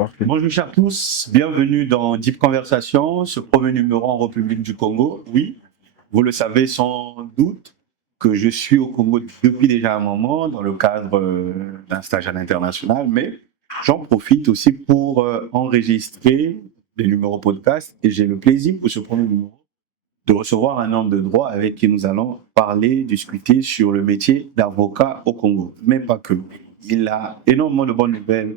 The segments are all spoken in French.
Parfait. Bonjour à tous, bienvenue dans Deep Conversation, ce premier numéro en République du Congo. Oui, vous le savez sans doute que je suis au Congo depuis déjà un moment dans le cadre d'un stage à l'international, mais j'en profite aussi pour enregistrer des numéros podcast et j'ai le plaisir pour ce premier numéro de recevoir un homme de droit avec qui nous allons parler, discuter sur le métier d'avocat au Congo, mais pas que. Il a énormément de bonnes nouvelles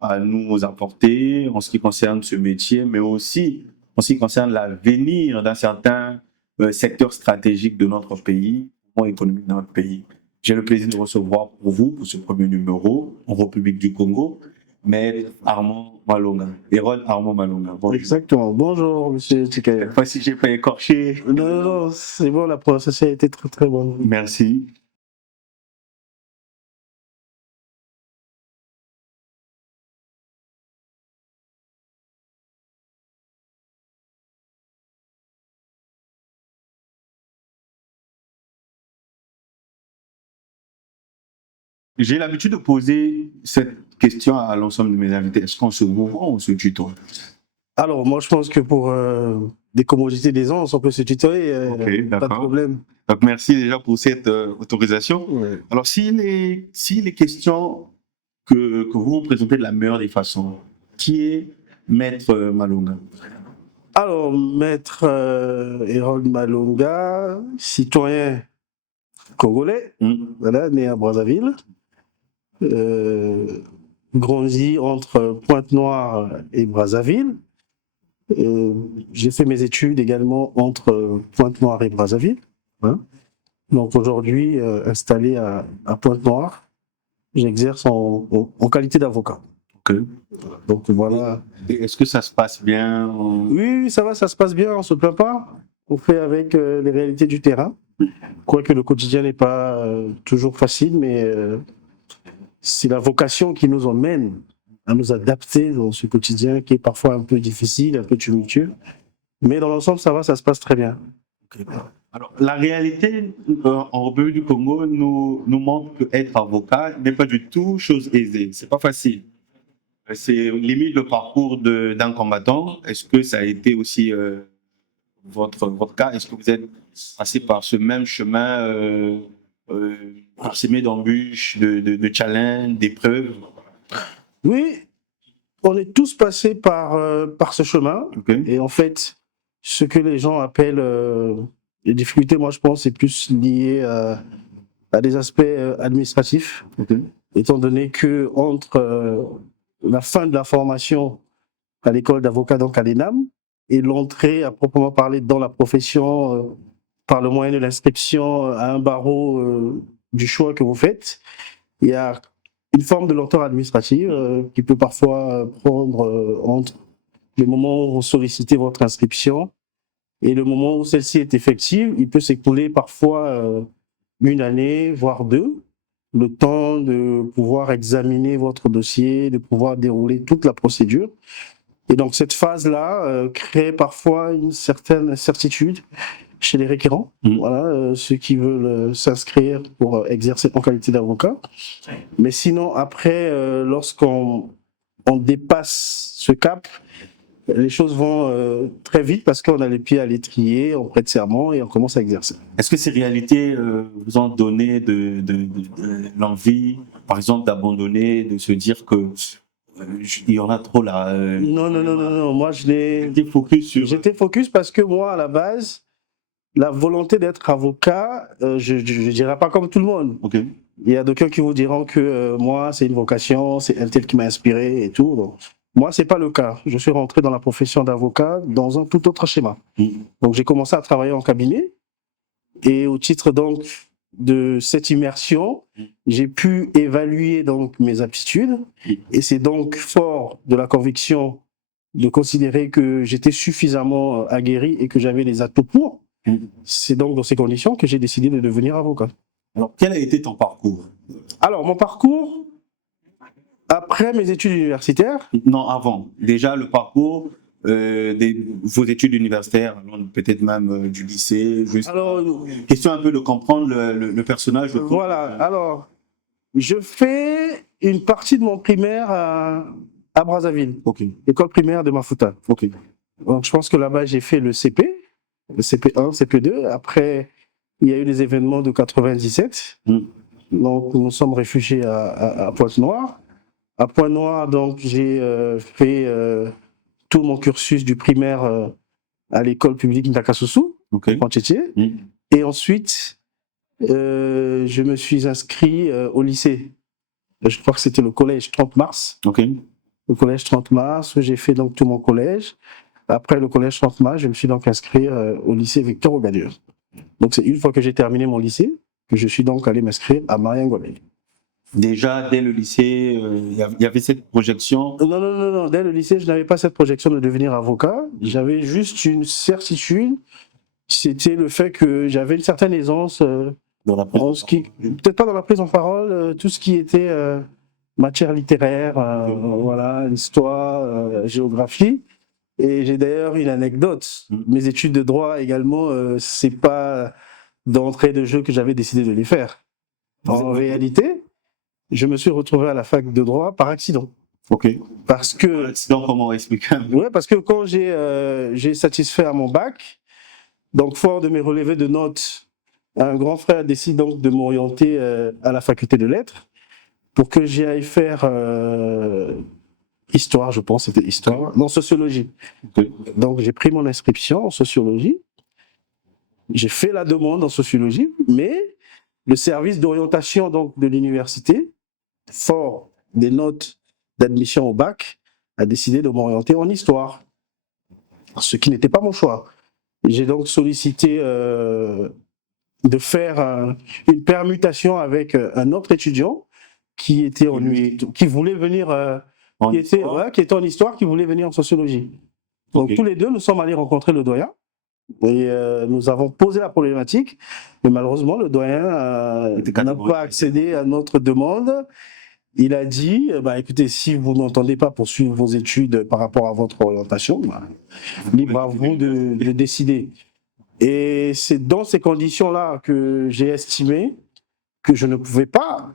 à nous apporter en ce qui concerne ce métier, mais aussi en ce qui concerne l'avenir d'un certain secteur stratégique de notre pays, économique de notre pays. J'ai le plaisir de recevoir pour vous, pour ce premier numéro, en République du Congo, Maître Armand Malonga, Hérode Armand Malonga. Bonjour. Exactement. Bonjour, monsieur Tikaye. Pas si j'ai pas écorché. Non, c'est bon, la prononciation a été très très bonne. Merci. J'ai l'habitude de poser cette question à l'ensemble de mes invités. Est-ce qu'on se voit ou on se tutoie? Alors, moi, je pense que pour des commodités d'aisance, on peut se tutoyer. Ok, pas de problème. Donc, merci déjà pour cette autorisation. Ouais. Alors, s'il est question que vous vous présentez de la meilleure des façons, qui est Maître Malonga? Alors, Maître Hérode Malonga, citoyen congolais, voilà, né à Brazzaville, grandi entre Pointe-Noire et Brazzaville. J'ai fait mes études également entre Pointe-Noire et Brazzaville. Hein. Donc aujourd'hui, installé à Pointe-Noire, j'exerce en qualité d'avocat. Okay. Donc voilà. Et est-ce que ça se passe bien? Oui, ça va, ça se passe bien, on ne se plaint pas. On fait avec les réalités du terrain. Quoique le quotidien n'est pas toujours facile, mais c'est la vocation qui nous emmène à nous adapter dans ce quotidien qui est parfois un peu difficile, un peu tumultueux. Mais dans l'ensemble, ça va, ça se passe très bien. Okay. Alors, la réalité en République du Congo nous montre qu'être avocat n'est pas du tout chose aisée. C'est pas facile. C'est limite le parcours d'un combattant. Est-ce que ça a été aussi votre cas? Est-ce que vous êtes passé par ce même chemin parsemé d'embûches, de challenges, d'épreuves? Oui, on est tous passés par ce chemin. Okay. Et en fait, ce que les gens appellent les difficultés, moi je pense, c'est plus lié à des aspects administratifs. Okay. Étant donné que entre la fin de la formation à l'école d'avocat, donc à l'ENAM, et l'entrée à proprement parler dans la profession par le moyen de l'inscription à un barreau du choix que vous faites, il y a une forme de lenteur administrative qui peut parfois prendre entre le moment où vous sollicitez votre inscription et le moment où celle-ci est effective. Il peut s'écouler parfois une année, voire deux, le temps de pouvoir examiner votre dossier, de pouvoir dérouler toute la procédure. Et donc cette phase-là crée parfois une certaine incertitude chez les requérants, voilà, ceux qui veulent s'inscrire pour exercer en qualité d'avocat. Mais sinon, après, lorsqu'on dépasse ce cap, les choses vont très vite parce qu'on a les pieds à l'étrier, on prête serment et on commence à exercer. Est-ce que ces réalités vous ont donné de l'envie, par exemple, d'abandonner, de se dire que il y en a trop là? Non. Moi, j'étais focus sur... J'étais focus parce que moi, à la base, la volonté d'être avocat, je ne dirais pas comme tout le monde. Okay. Il y a d'aucuns qui vous diront que moi, c'est une vocation, c'est un tel qui m'a inspiré et tout. Donc, moi, c'est pas le cas. Je suis rentré dans la profession d'avocat dans un tout autre schéma. Donc, j'ai commencé à travailler en cabinet et au titre donc de cette immersion, j'ai pu évaluer donc mes aptitudes et c'est donc fort de la conviction de considérer que j'étais suffisamment aguerri et que j'avais les atouts pour. C'est donc dans ces conditions que j'ai décidé de devenir avocat. Alors, quel a été ton parcours? Alors, mon parcours, après mes études universitaires... Non, avant. Déjà, le parcours vos études universitaires, peut-être même du lycée. Alors, question un peu de comprendre le personnage. Voilà. Alors, je fais une partie de mon primaire à Brazzaville, Ok. école primaire de Mafuta. Ok. Donc, je pense que là-bas, j'ai fait le CP1, CP2. Après, il y a eu les événements de 97. Donc, nous sommes réfugiés à Pointe-Noire. À Pointe-Noire, donc, j'ai fait tout mon cursus du primaire à l'école publique Ndakasusu, Ok. Pointe-Tchétché. Et ensuite, je me suis inscrit au lycée. Je crois que c'était le collège 30 mars. Ok. Le collège 30 mars, où j'ai fait donc tout mon collège. Après le collège 30 mars, je me suis donc inscrit au lycée Victor Augadure. Donc c'est une fois que j'ai terminé mon lycée que je suis donc allé m'inscrire à Mariangolé. Déjà, dès le lycée, il y avait cette projection. Non. Dès le lycée, je n'avais pas cette projection de devenir avocat. J'avais juste une certitude. C'était le fait que j'avais une certaine aisance Dans la en ce qui, peut-être pas dans la prise en parole, tout ce qui était matière littéraire, voilà, histoire, géographie. Et j'ai d'ailleurs une anecdote. Mes études de droit également, c'est pas d'entrée de jeu que j'avais décidé de les faire. En réalité, je me suis retrouvé à la fac de droit par accident. Ok. Parce que, Accident, comment expliquer? ouais, parce que quand j'ai satisfait à mon bac, donc fort de mes relevés de notes, un grand frère décide donc de m'orienter à la faculté de lettres pour que j'y aille faire histoire, je pense, c'était histoire, non, sociologie. Ok. Donc j'ai pris mon inscription en sociologie, j'ai fait la demande en sociologie, mais le service d'orientation donc de l'université, fort des notes d'admission au bac, a décidé de m'orienter en histoire, ce qui n'était pas mon choix. J'ai donc sollicité de faire une permutation avec un autre étudiant qui était qui voulait venir, qui était en histoire, qui voulait venir en sociologie. Donc tous les deux, nous sommes allés rencontrer le doyen et nous avons posé la problématique, mais malheureusement le doyen n'a pas accédé à notre demande. Il a dit, écoutez, si vous n'entendez pas poursuivre vos études par rapport à votre orientation, libre à vous de décider. Et c'est dans ces conditions-là que j'ai estimé que je ne pouvais pas,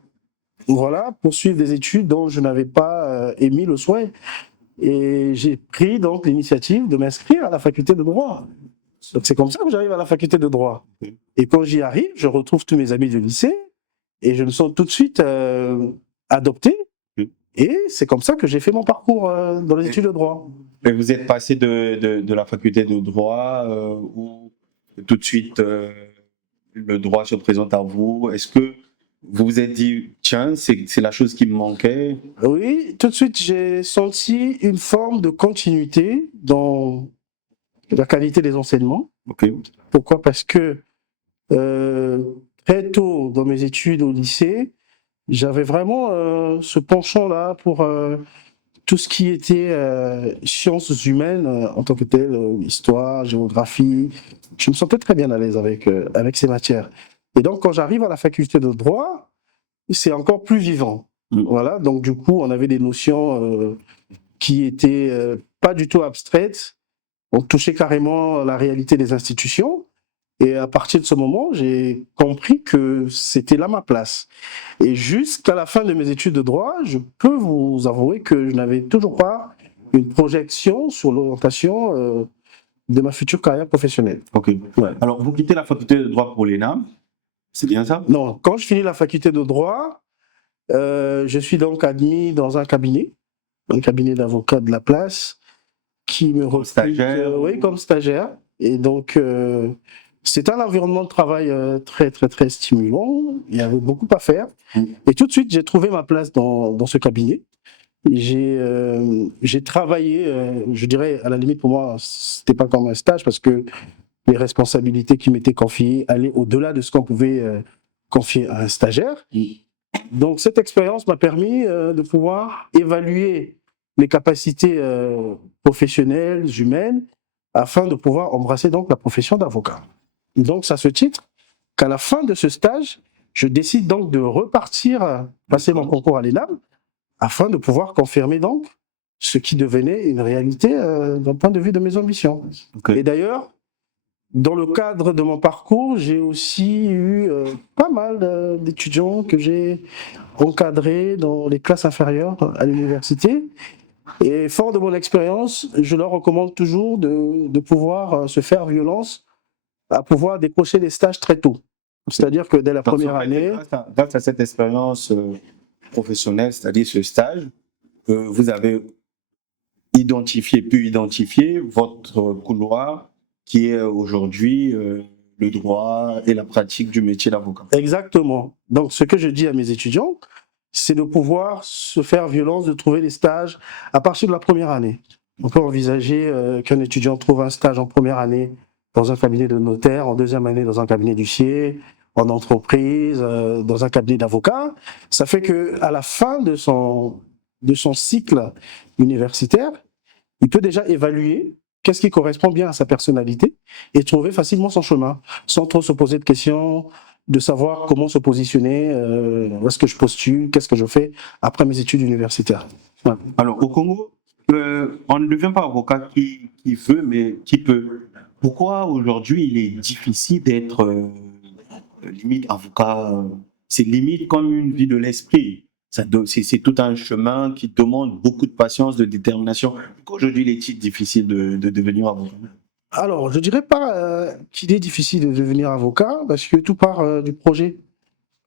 voilà, poursuivre des études dont je n'avais pas émis le souhait. Et j'ai pris donc l'initiative de m'inscrire à la faculté de droit. Donc c'est comme ça que j'arrive à la faculté de droit. Et quand j'y arrive, je retrouve tous mes amis de lycée et je me sens tout de suite adopté. Et c'est comme ça que j'ai fait mon parcours dans les études de droit. Et vous êtes passé de la faculté de droit où tout de suite le droit se présente à vous. Est-ce que vous vous êtes dit, tiens, c'est la chose qui me manquait? Oui, tout de suite, j'ai senti une forme de continuité dans la qualité des enseignements. Okay. Pourquoi? Parce que très tôt dans mes études au lycée, j'avais vraiment ce penchant-là pour tout ce qui était sciences humaines en tant que telles, histoire, géographie. Je me sentais très bien à l'aise avec ces matières. Et donc, quand j'arrive à la faculté de droit, c'est encore plus vivant. Voilà, donc du coup, on avait des notions qui étaient pas du tout abstraites. On touchait carrément la réalité des institutions. Et à partir de ce moment, j'ai compris que c'était là ma place. Et jusqu'à la fin de mes études de droit, je peux vous avouer que je n'avais toujours pas une projection sur l'orientation de ma future carrière professionnelle. Ok. Ouais. Alors, vous quittez la faculté de droit pour l'ENAM, c'est bien ça? Non, quand je finis la faculté de droit, je suis donc admis dans un cabinet d'avocat de la place, qui me recrute, oui, comme stagiaire. Et donc, c'est un environnement de travail très, très, très stimulant. Il y avait beaucoup à faire. Et tout de suite, j'ai trouvé ma place dans ce cabinet. J'ai travaillé, je dirais, à la limite, pour moi, c'était pas comme un stage parce que les responsabilités qui m'étaient confiées allaient au-delà de ce qu'on pouvait confier à un stagiaire. Donc, cette expérience m'a permis de pouvoir évaluer mes capacités professionnelles, humaines, afin de pouvoir embrasser donc la profession d'avocat. Donc, c'est à ce titre qu'à la fin de ce stage, je décide donc de repartir passer mon concours à l'ENAM afin de pouvoir confirmer donc ce qui devenait une réalité d'un point de vue de mes ambitions. Okay. Et d'ailleurs, dans le cadre de mon parcours, j'ai aussi eu pas mal d'étudiants que j'ai encadrés dans les classes inférieures à l'université Et fort de mon expérience, je leur recommande toujours de pouvoir se faire violence à pouvoir décrocher des stages très tôt. C'est-à-dire que dès la Donc, première en fait, année, grâce à cette expérience professionnelle, c'est-à-dire ce stage, vous avez pu identifier votre couloir qui est aujourd'hui le droit et la pratique du métier d'avocat. exactement. Donc, ce que je dis à mes étudiants, c'est de pouvoir se faire violence, de trouver des stages à partir de la première année. On peut envisager qu'un étudiant trouve un stage en première année dans un cabinet de notaire, en deuxième année dans un cabinet d'huissier, en entreprise, dans un cabinet d'avocat. Ça fait que à la fin de son cycle universitaire, il peut déjà évaluer qu'est-ce qui correspond bien à sa personnalité et trouver facilement son chemin, sans trop se poser de questions, de savoir comment se positionner, où est-ce que je postule, qu'est-ce que je fais après mes études universitaires. Ouais. Alors, au Congo, on ne devient pas avocat qui veut, mais qui peut. Pourquoi aujourd'hui il est difficile d'être limite avocat? C'est limite comme une vie de l'esprit. C'est tout un chemin qui demande beaucoup de patience, de détermination. Pourquoi aujourd'hui il est difficile de devenir avocat? Alors, je dirais pas qu'il est difficile de devenir avocat, parce que tout part du projet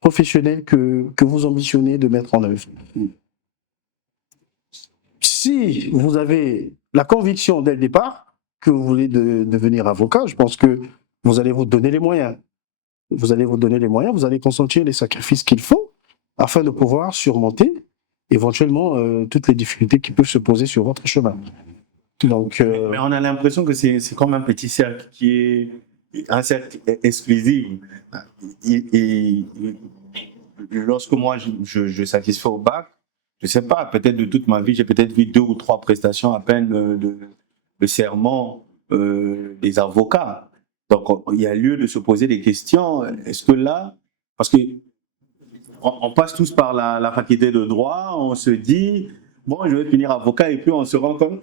professionnel que vous ambitionnez de mettre en œuvre. Si vous avez la conviction dès le départ que vous voulez devenir avocat, je pense que vous allez vous donner les moyens. Vous allez vous donner les moyens, vous allez consentir les sacrifices qu'il faut afin de pouvoir surmonter éventuellement toutes les difficultés qui peuvent se poser sur votre chemin. Donc, Mais on a l'impression que c'est comme un petit cercle qui est un cercle exclusif. Et lorsque moi je satisfais au bac, je sais pas, peut-être de toute ma vie, j'ai peut-être vu 2 ou 3 prestations à peine de serment des avocats. Donc il y a lieu de se poser des questions. Est-ce que là, parce que on passe tous par la faculté de droit, on se dit, bon, je vais finir avocat, et puis on se rend compte,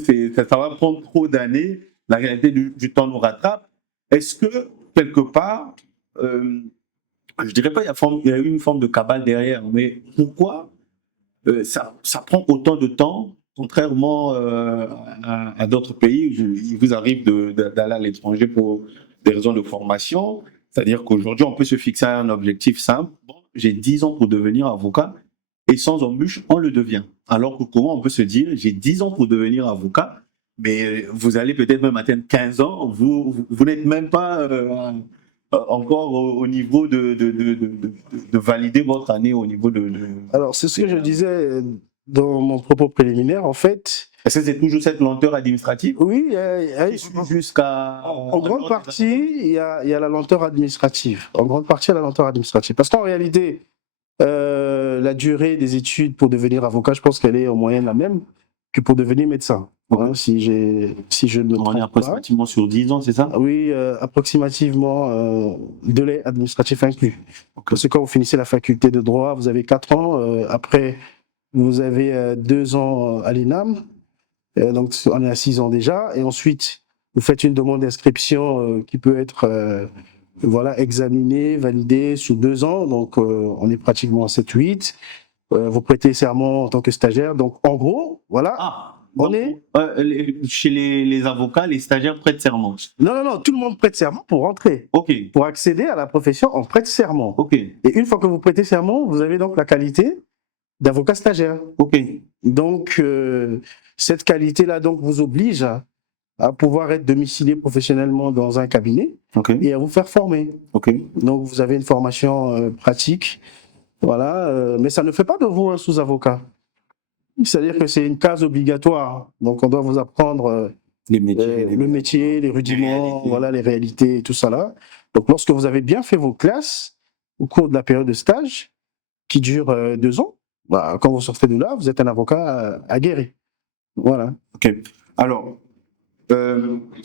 ça va prendre trop d'années, la réalité du temps nous rattrape. Est-ce que, quelque part, je dirais pas il y a eu une forme de cabale derrière, mais pourquoi ça prend autant de temps, contrairement à d'autres pays? Il vous arrive d'aller à l'étranger pour des raisons de formation, c'est-à-dire qu'aujourd'hui, on peut se fixer un objectif simple. Bon, j'ai 10 ans pour devenir avocat, et sans embûche, on le devient. Alors que comment on peut se dire, j'ai 10 ans pour devenir avocat, mais vous allez peut-être même atteindre 15 ans, vous n'êtes même pas encore au niveau de valider votre année au niveau alors, c'est ce que je disais dans mon propos préliminaire. En fait, Est-ce que c'est toujours cette lenteur administrative oui, jusqu'à... en grande partie, il y a la lenteur administrative. En grande partie, il y a la lenteur administrative. Parce qu'en réalité, la durée des études pour devenir avocat, je pense qu'elle est en moyenne la même que pour devenir médecin. Hein, si je ne me On est trompe pas. approximativement sur 10 ans, c'est ça? Oui, approximativement délai administratif inclus. Parce que quand vous finissez la faculté de droit, vous avez 4 ans. Après, vous avez 2 ans à l'INAM. Donc, on est à 6 ans déjà. Et ensuite, vous faites une demande d'inscription qui peut être examinée, validée sous 2 ans. Donc, on est pratiquement à 7-8. Vous prêtez serment en tant que stagiaire. Donc, en gros, voilà. Ah, On donc, est... chez les avocats, les stagiaires prêtent serment. Non, tout le monde prête serment pour rentrer. Ok, Pour accéder à la profession, on prête serment. ok, Et une fois que vous prêtez serment, vous avez donc la qualité d'avocat stagiaire. ok. Donc, cette qualité-là donc vous oblige à pouvoir être domicilié professionnellement dans un cabinet Ok, et à vous faire former. ok. Donc, vous avez une formation pratique, voilà, mais ça ne fait pas de vous un sous-avocat. C'est-à-dire que c'est une case obligatoire. Donc, on doit vous apprendre Les métiers. le métier, les rudiments, réalités. voilà, les réalités et tout ça là. Donc, lorsque vous avez bien fait vos classes au cours de la période de stage, qui dure 2 ans, bah, quand vous sortez de là, vous êtes un avocat aguerri. Voilà. Ok. Alors,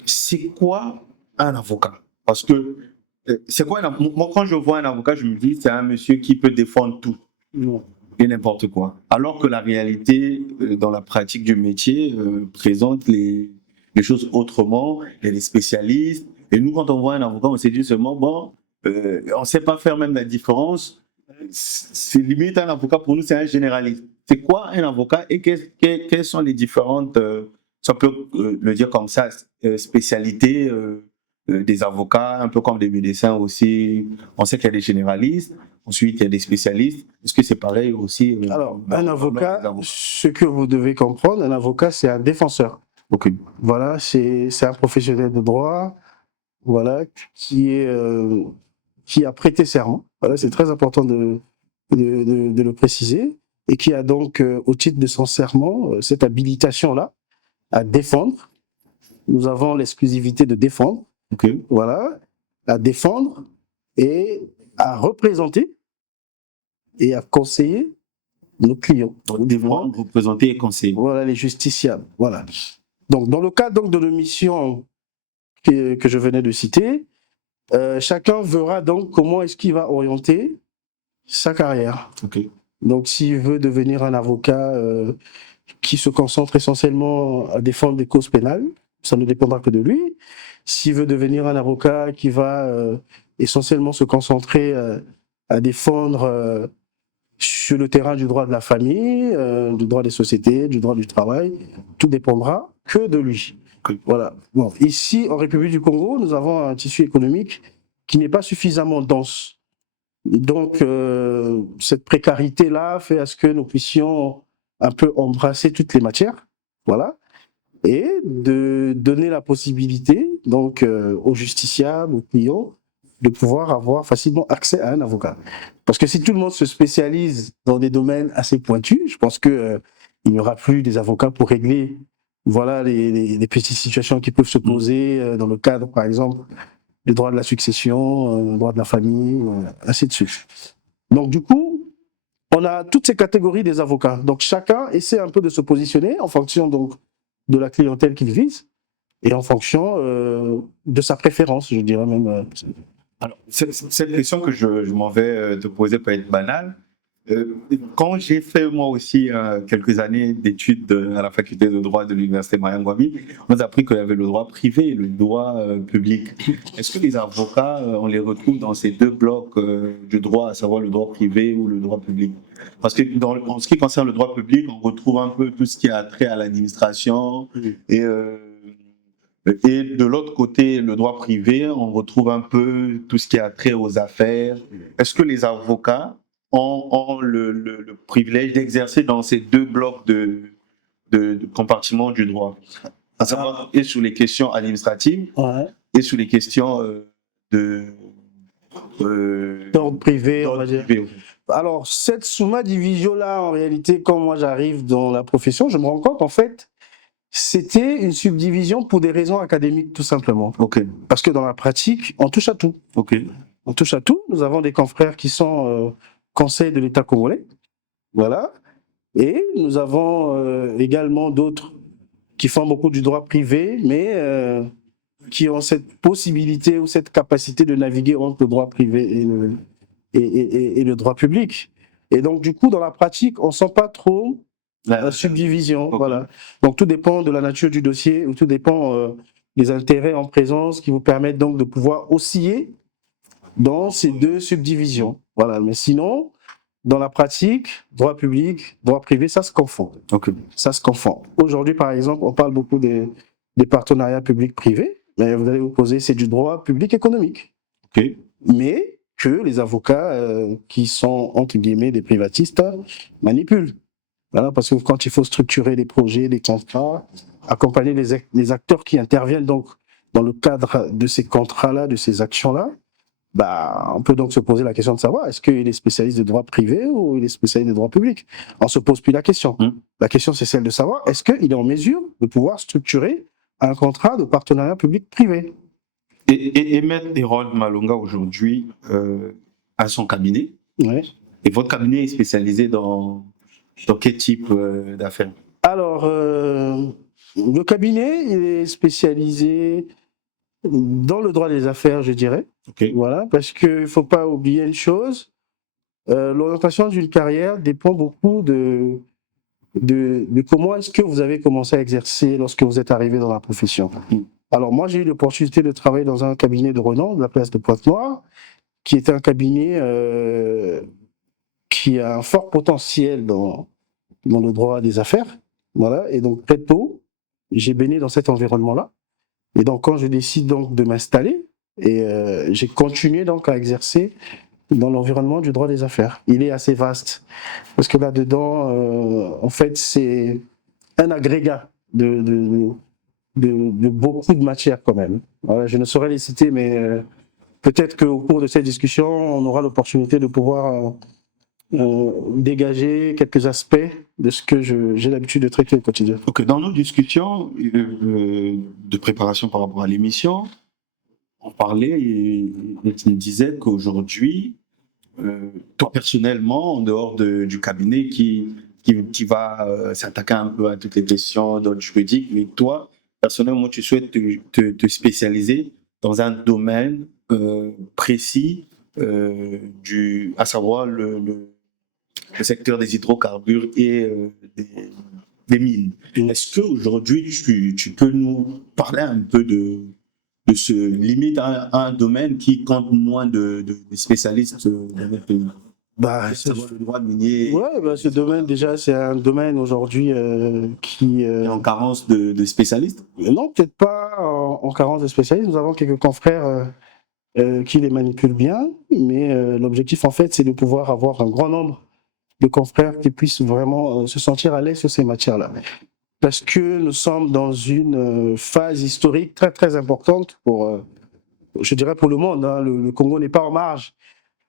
c'est quoi un avocat? Parce que c'est quoi moi, quand je vois un avocat, je me dis c'est un monsieur qui peut défendre tout et n'importe quoi. Alors que la réalité, dans la pratique du métier, présente les choses autrement. Il y a des spécialistes. Et nous, quand on voit un avocat, on s'est dit seulement, bon, on ne sait pas faire même la différence. C'est limite un avocat pour nous, c'est un généraliste. c'est quoi un avocat et quelles sont les différentes, si on peut le dire comme ça, spécialités des avocats, un peu comme des médecins aussi. On sait qu'il y a des généralistes, ensuite il y a des spécialistes. Est-ce que c'est pareil aussi Alors, dans un les avocat, avocats? ce que vous devez comprendre, un avocat, c'est un défenseur. Ok. Voilà, c'est un professionnel de droit, voilà, qui a prêté serment. Voilà, c'est très important de le préciser, et qui a donc, au titre de son serment, cette habilitation-là à défendre. Nous avons l'exclusivité de défendre, Ok. voilà, à défendre et à représenter et à conseiller nos clients. Donc, défendre, représenter et conseiller. Voilà, les justiciables. Voilà. Donc, dans le cadre donc, de nos missions que je venais de citer, chacun verra donc comment est-ce qu'il va orienter sa carrière. Ok. Donc, s'il veut devenir un avocat qui se concentre essentiellement à défendre des causes pénales, ça ne dépendra que de lui. S'il veut devenir un avocat qui va essentiellement se concentrer à défendre sur le terrain du droit de la famille, du droit des sociétés, du droit du travail, tout dépendra que de lui. Ok. Voilà. Bon, ici, en République du Congo, nous avons un tissu économique qui n'est pas suffisamment dense. Donc, cette précarité-là fait à ce que nous puissions un peu embrasser toutes les matières, voilà, et de donner la possibilité donc aux justiciables, aux clients, de pouvoir avoir facilement accès à un avocat. Parce que si tout le monde se spécialise dans des domaines assez pointus, je pense que il n'y aura plus des avocats pour régler, voilà, les petites situations qui peuvent se poser dans le cadre, par exemple, du droit de la succession, droit de la famille, ainsi de suite. Donc du coup, on a toutes ces catégories des avocats. Donc chacun essaie un peu de se positionner en fonction donc de la clientèle qu'il vise et en fonction de sa préférence, je dirais même. Alors, cette question que je m'en vais te poser peut être banale. Quand j'ai fait moi aussi quelques années d'études à la faculté de droit de l'université Mayangwami, on nous a appris qu'il y avait le droit privé et le droit public. Est-ce que les avocats, on les retrouve dans ces deux blocs du droit, à savoir le droit privé ou le droit public? Parce que en ce qui concerne le droit public, on retrouve un peu tout ce qui a trait à l'administration et de l'autre côté, le droit privé, on retrouve un peu tout ce qui a trait aux affaires. Est-ce que les avocats ont le privilège d'exercer dans ces deux blocs de compartiments du droit, à savoir et sur les questions administratives et sur les questions d'ordre privé, on d'ordre va dire. privé. Alors, cette sous-ma division-là, en réalité, quand moi j'arrive dans la profession, je me rends compte, en fait, c'était une subdivision pour des raisons académiques, tout simplement. Ok. Parce que dans la pratique, on touche à tout. Ok. On touche à tout. Nous avons des confrères qui sont conseils de l'État congolais. Voilà. Et nous avons également d'autres qui font beaucoup du droit privé, mais qui ont cette possibilité ou cette capacité de naviguer entre le droit privé et le droit public. Et donc, du coup, dans la pratique, on ne sent pas trop la subdivision. Okay. Voilà. Donc, tout dépend de la nature du dossier ou tout dépend des intérêts en présence qui vous permettent donc de pouvoir osciller dans ces deux subdivisions. Voilà. Mais sinon, dans la pratique, droit public, droit privé, ça se confond. Okay. Ça se confond. Aujourd'hui, par exemple, on parle beaucoup des partenariats publics-privés, mais vous allez vous poser, c'est du droit public économique. Okay. Mais que les avocats qui sont, entre guillemets, des privatistes, manipulent. Voilà, parce que quand il faut structurer les projets, les contrats, accompagner les acteurs qui interviennent donc dans le cadre de ces contrats-là, de ces actions-là, bah, on peut donc se poser la question de savoir est-ce qu'il est spécialiste de droit privé ou il est spécialiste de droit public. On se pose plus la question. La question, c'est celle de savoir est-ce qu'il est en mesure de pouvoir structurer un contrat de partenariat public-privé. Et Maître Hérode Malonga, aujourd'hui, a son cabinet. Ouais. Et votre cabinet est spécialisé dans quel type d'affaires? Alors, le cabinet il est spécialisé dans le droit des affaires, je dirais. Okay. Voilà, parce qu'il ne faut pas oublier une chose, l'orientation d'une carrière dépend beaucoup de comment est-ce que vous avez commencé à exercer lorsque vous êtes arrivé dans la profession. Alors moi, j'ai eu l'opportunité de travailler dans un cabinet de renom de la place de Pointe-Noire, qui est un cabinet qui a un fort potentiel dans dans le droit des affaires. Voilà. Et donc, très tôt, j'ai baigné dans cet environnement-là. Et donc, quand je décide donc de m'installer, et j'ai continué donc à exercer dans l'environnement du droit des affaires. Il est assez vaste parce que là-dedans, en fait, c'est un agrégat de beaucoup de matières quand même. Voilà, je ne saurais les citer, mais peut-être qu'au cours de cette discussion, on aura l'opportunité de pouvoir dégager quelques aspects de ce que j'ai l'habitude de traiter au quotidien. Ok, dans nos discussions de préparation par rapport à l'émission, on parlait et tu me disais qu'aujourd'hui, toi personnellement, en dehors du cabinet qui va s'attaquer un peu à toutes les questions d'ordre juridique, mais toi, personnellement, tu souhaites te spécialiser dans un domaine précis, à savoir le secteur des hydrocarbures et des mines. Est-ce qu'aujourd'hui, tu peux nous parler un peu de ce limite à un domaine qui compte moins de spécialistes dans notre pays? Le droit minier Ce domaine, déjà, c'est un domaine aujourd'hui qui est en carence de spécialistes? Non, peut-être pas en carence de spécialistes. Nous avons quelques confrères qui les manipulent bien, mais l'objectif, en fait, c'est de pouvoir avoir un grand nombre de confrères qui puissent vraiment se sentir à l'aise sur ces matières-là. Parce que nous sommes dans une phase historique très, très importante je dirais pour le monde. Hein. Le Congo n'est pas en marge.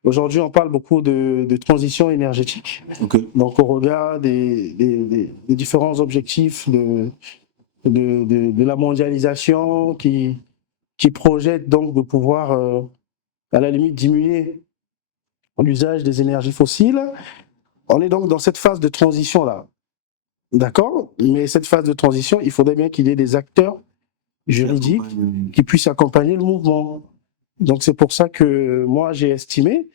Aujourd'hui, on parle beaucoup de transition énergétique. Okay. Donc, au regard des différents objectifs de la mondialisation qui projettent donc de pouvoir, à la limite, diminuer l'usage des énergies fossiles, on est donc dans cette phase de transition-là. D'accord? Mais cette phase de transition, il faudrait bien qu'il y ait des acteurs juridiques qui puissent accompagner le mouvement. Donc, c'est pour ça que moi, j'ai estimé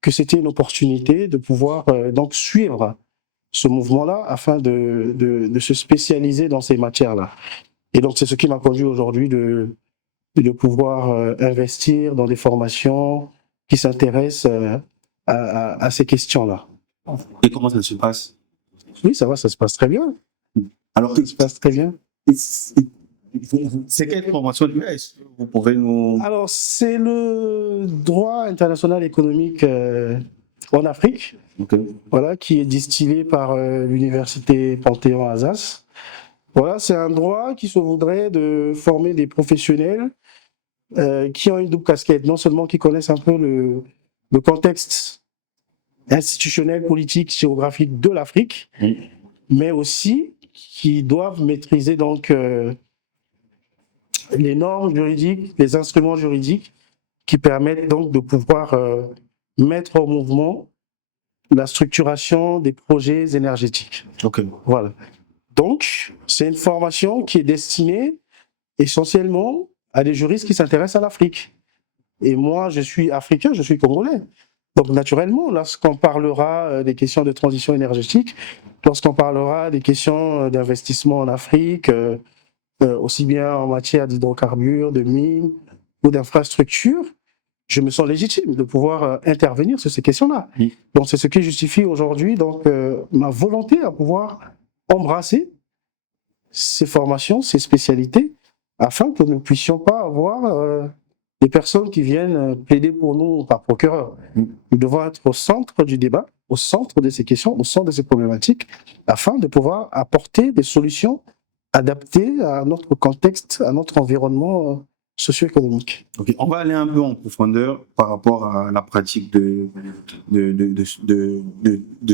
que c'était une opportunité de pouvoir donc suivre ce mouvement-là afin de se spécialiser dans ces matières-là. Et donc, c'est ce qui m'a conduit aujourd'hui de pouvoir investir dans des formations qui s'intéressent à ces questions-là. Et comment ça se passe? Oui, ça va, ça se passe très bien. Alors, ça se passe très bien. C'est quelle formation vous pouvez nous... Alors, c'est le droit international économique en Afrique, okay. Voilà, qui est distillé par l'université Panthéon-Assas. Voilà, c'est un droit qui se voudrait de former des professionnels qui ont une double casquette, non seulement qui connaissent un peu le contexte institutionnel, politique, géographique de l'Afrique, mais aussi qui doivent maîtriser donc les normes juridiques, les instruments juridiques qui permettent donc de pouvoir mettre en mouvement la structuration des projets énergétiques. Okay. Voilà. Donc, c'est une formation qui est destinée essentiellement à des juristes qui s'intéressent à l'Afrique. Et moi, je suis africain, je suis congolais. Donc, naturellement, lorsqu'on parlera des questions de transition énergétique, lorsqu'on parlera des questions d'investissement en Afrique, aussi bien en matière d'hydrocarbures, de mines ou d'infrastructures, je me sens légitime de pouvoir intervenir sur ces questions-là. Oui. Donc, c'est ce qui justifie aujourd'hui ma volonté à pouvoir embrasser ces formations, ces spécialités, afin que nous ne puissions pas avoir des personnes qui viennent plaider pour nous par procureur. Nous devons être au centre du débat, au centre de ces questions, au centre de ces problématiques, afin de pouvoir apporter des solutions adaptées à notre contexte, à notre environnement socio-économique. Okay. On va aller un peu en profondeur par rapport à la pratique de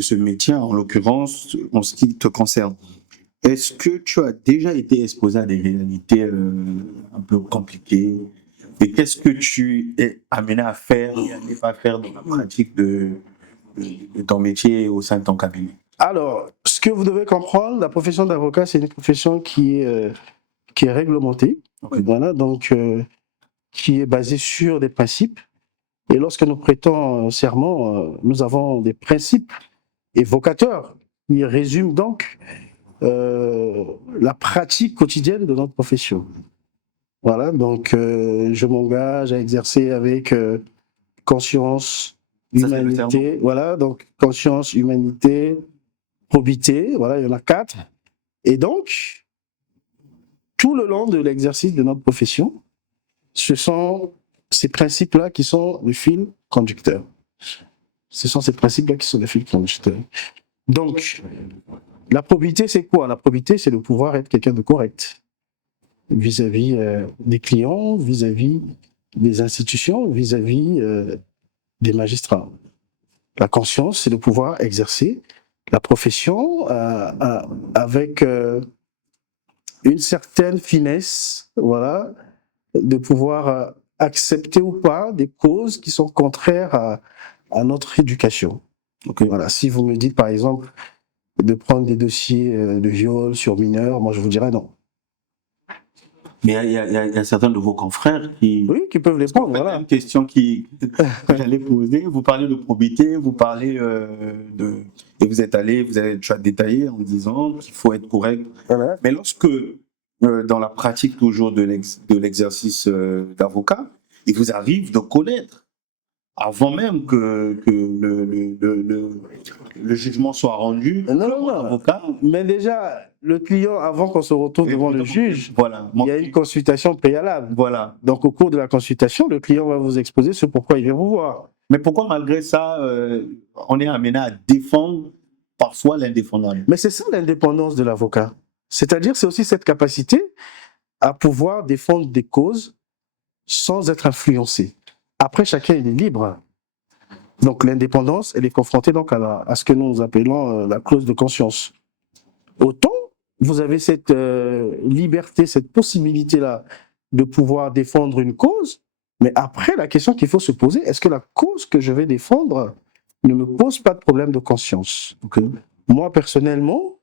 ce métier, en l'occurrence, en ce qui te concerne. Est-ce que tu as déjà été exposé à des réalités un peu compliquées? Et qu'est-ce que tu es amené à faire et à ne pas faire dans la pratique de ton métier au sein de ton cabinet? Alors, ce que vous devez comprendre, la profession d'avocat, c'est une profession qui est réglementée, okay. Voilà, donc qui est basée sur des principes. Et lorsque nous prêtons serment, nous avons des principes évocateurs qui résument donc la pratique quotidienne de notre profession. Voilà, donc je m'engage à exercer avec conscience, humanité. Voilà, donc conscience, humanité, probité, voilà, il y en a 4. Et donc, tout le long de l'exercice de notre profession, ce sont ces principes-là qui sont le fil conducteur. Ce sont ces principes-là qui sont le fil conducteur. Donc, la probité, c'est quoi? La probité, c'est de pouvoir être quelqu'un de correct vis-à-vis des clients, vis-à-vis des institutions, vis-à-vis des magistrats. La conscience, c'est de pouvoir exercer la profession avec une certaine finesse, voilà, de pouvoir accepter ou pas des causes qui sont contraires à notre éducation. Donc voilà, si vous me dites par exemple de prendre des dossiers de viol sur mineurs, moi je vous dirais non. Mais il y a certains de vos confrères qui... Oui, qui peuvent les prendre, voilà. Une question que j'allais poser. Vous parlez de probité, vous parlez de... Et vous avez déjà détaillé en disant qu'il faut être correct. Voilà. Mais lorsque, dans la pratique toujours de l'exercice d'avocat, il vous arrive de connaître, avant même que le jugement soit rendu, Non. avocat, Mais déjà, le client, avant qu'on se retrouve devant le juge, voilà, il y a une consultation préalable. Voilà. Donc, au cours de la consultation, le client va vous exposer ce pourquoi il vient vous voir. Mais pourquoi, malgré ça, on est amené à défendre parfois l'indéfendable? Mais c'est ça l'indépendance de l'avocat. C'est-à-dire, c'est aussi cette capacité à pouvoir défendre des causes sans être influencé. Après, chacun il est libre. Donc, l'indépendance, elle est confrontée donc à ce que nous appelons la clause de conscience. Autant, vous avez cette liberté, cette possibilité-là de pouvoir défendre une cause, mais après, la question qu'il faut se poser, est-ce que la cause que je vais défendre ne me pose pas de problème de conscience? Moi, personnellement,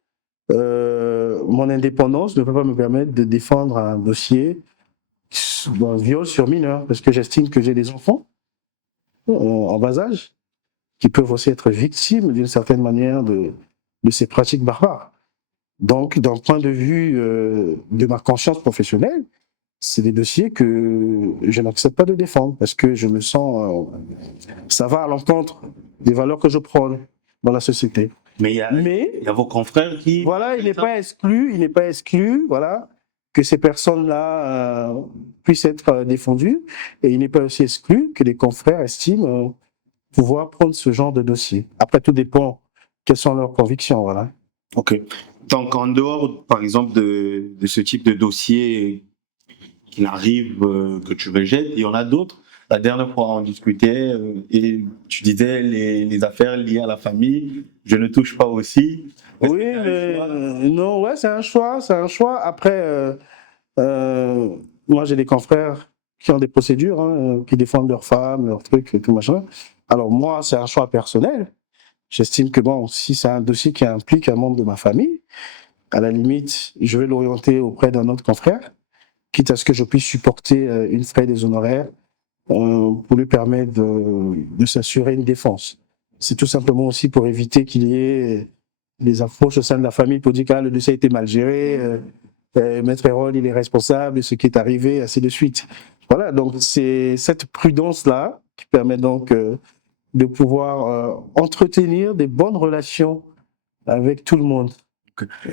mon indépendance ne peut pas me permettre de défendre un dossier d'un viol sur mineur, parce que j'estime que j'ai des enfants en bas âge qui peuvent aussi être victimes d'une certaine manière de ces pratiques barbares. Donc, d'un point de vue de ma conscience professionnelle, c'est des dossiers que je n'accepte pas de défendre parce que je me sens... ça va à l'encontre des valeurs que je prône dans la société. Mais il y a vos confrères qui... Voilà, il n'est pas exclu, voilà, que ces personnes-là puissent être défendues, et il n'est pas aussi exclu que les confrères estiment pouvoir prendre ce genre de dossier. Après, tout dépend quelles sont leurs convictions, voilà. Ok. Donc, en dehors, par exemple, de ce type de dossier qui arrive, que tu rejettes, il y en a d'autres. La dernière fois, on discutait et tu disais les affaires liées à la famille, je ne touche pas aussi. Oui, mais non, ouais, c'est un choix. Après, moi, j'ai des confrères qui ont des procédures, qui défendent leurs femmes, leurs trucs et tout machin. Alors moi, c'est un choix personnel. J'estime que bon, si c'est un dossier qui implique un membre de ma famille, à la limite, je vais l'orienter auprès d'un autre confrère, quitte à ce que je puisse supporter une frais des honoraires pour lui permettre de s'assurer une défense. C'est tout simplement aussi pour éviter qu'il y ait des approches au sein de la famille pour dire que le dossier a été mal géré, Maître Hérol, il est responsable de ce qui est arrivé, ainsi de suite. Voilà, donc c'est cette prudence-là qui permet donc de pouvoir entretenir des bonnes relations avec tout le monde.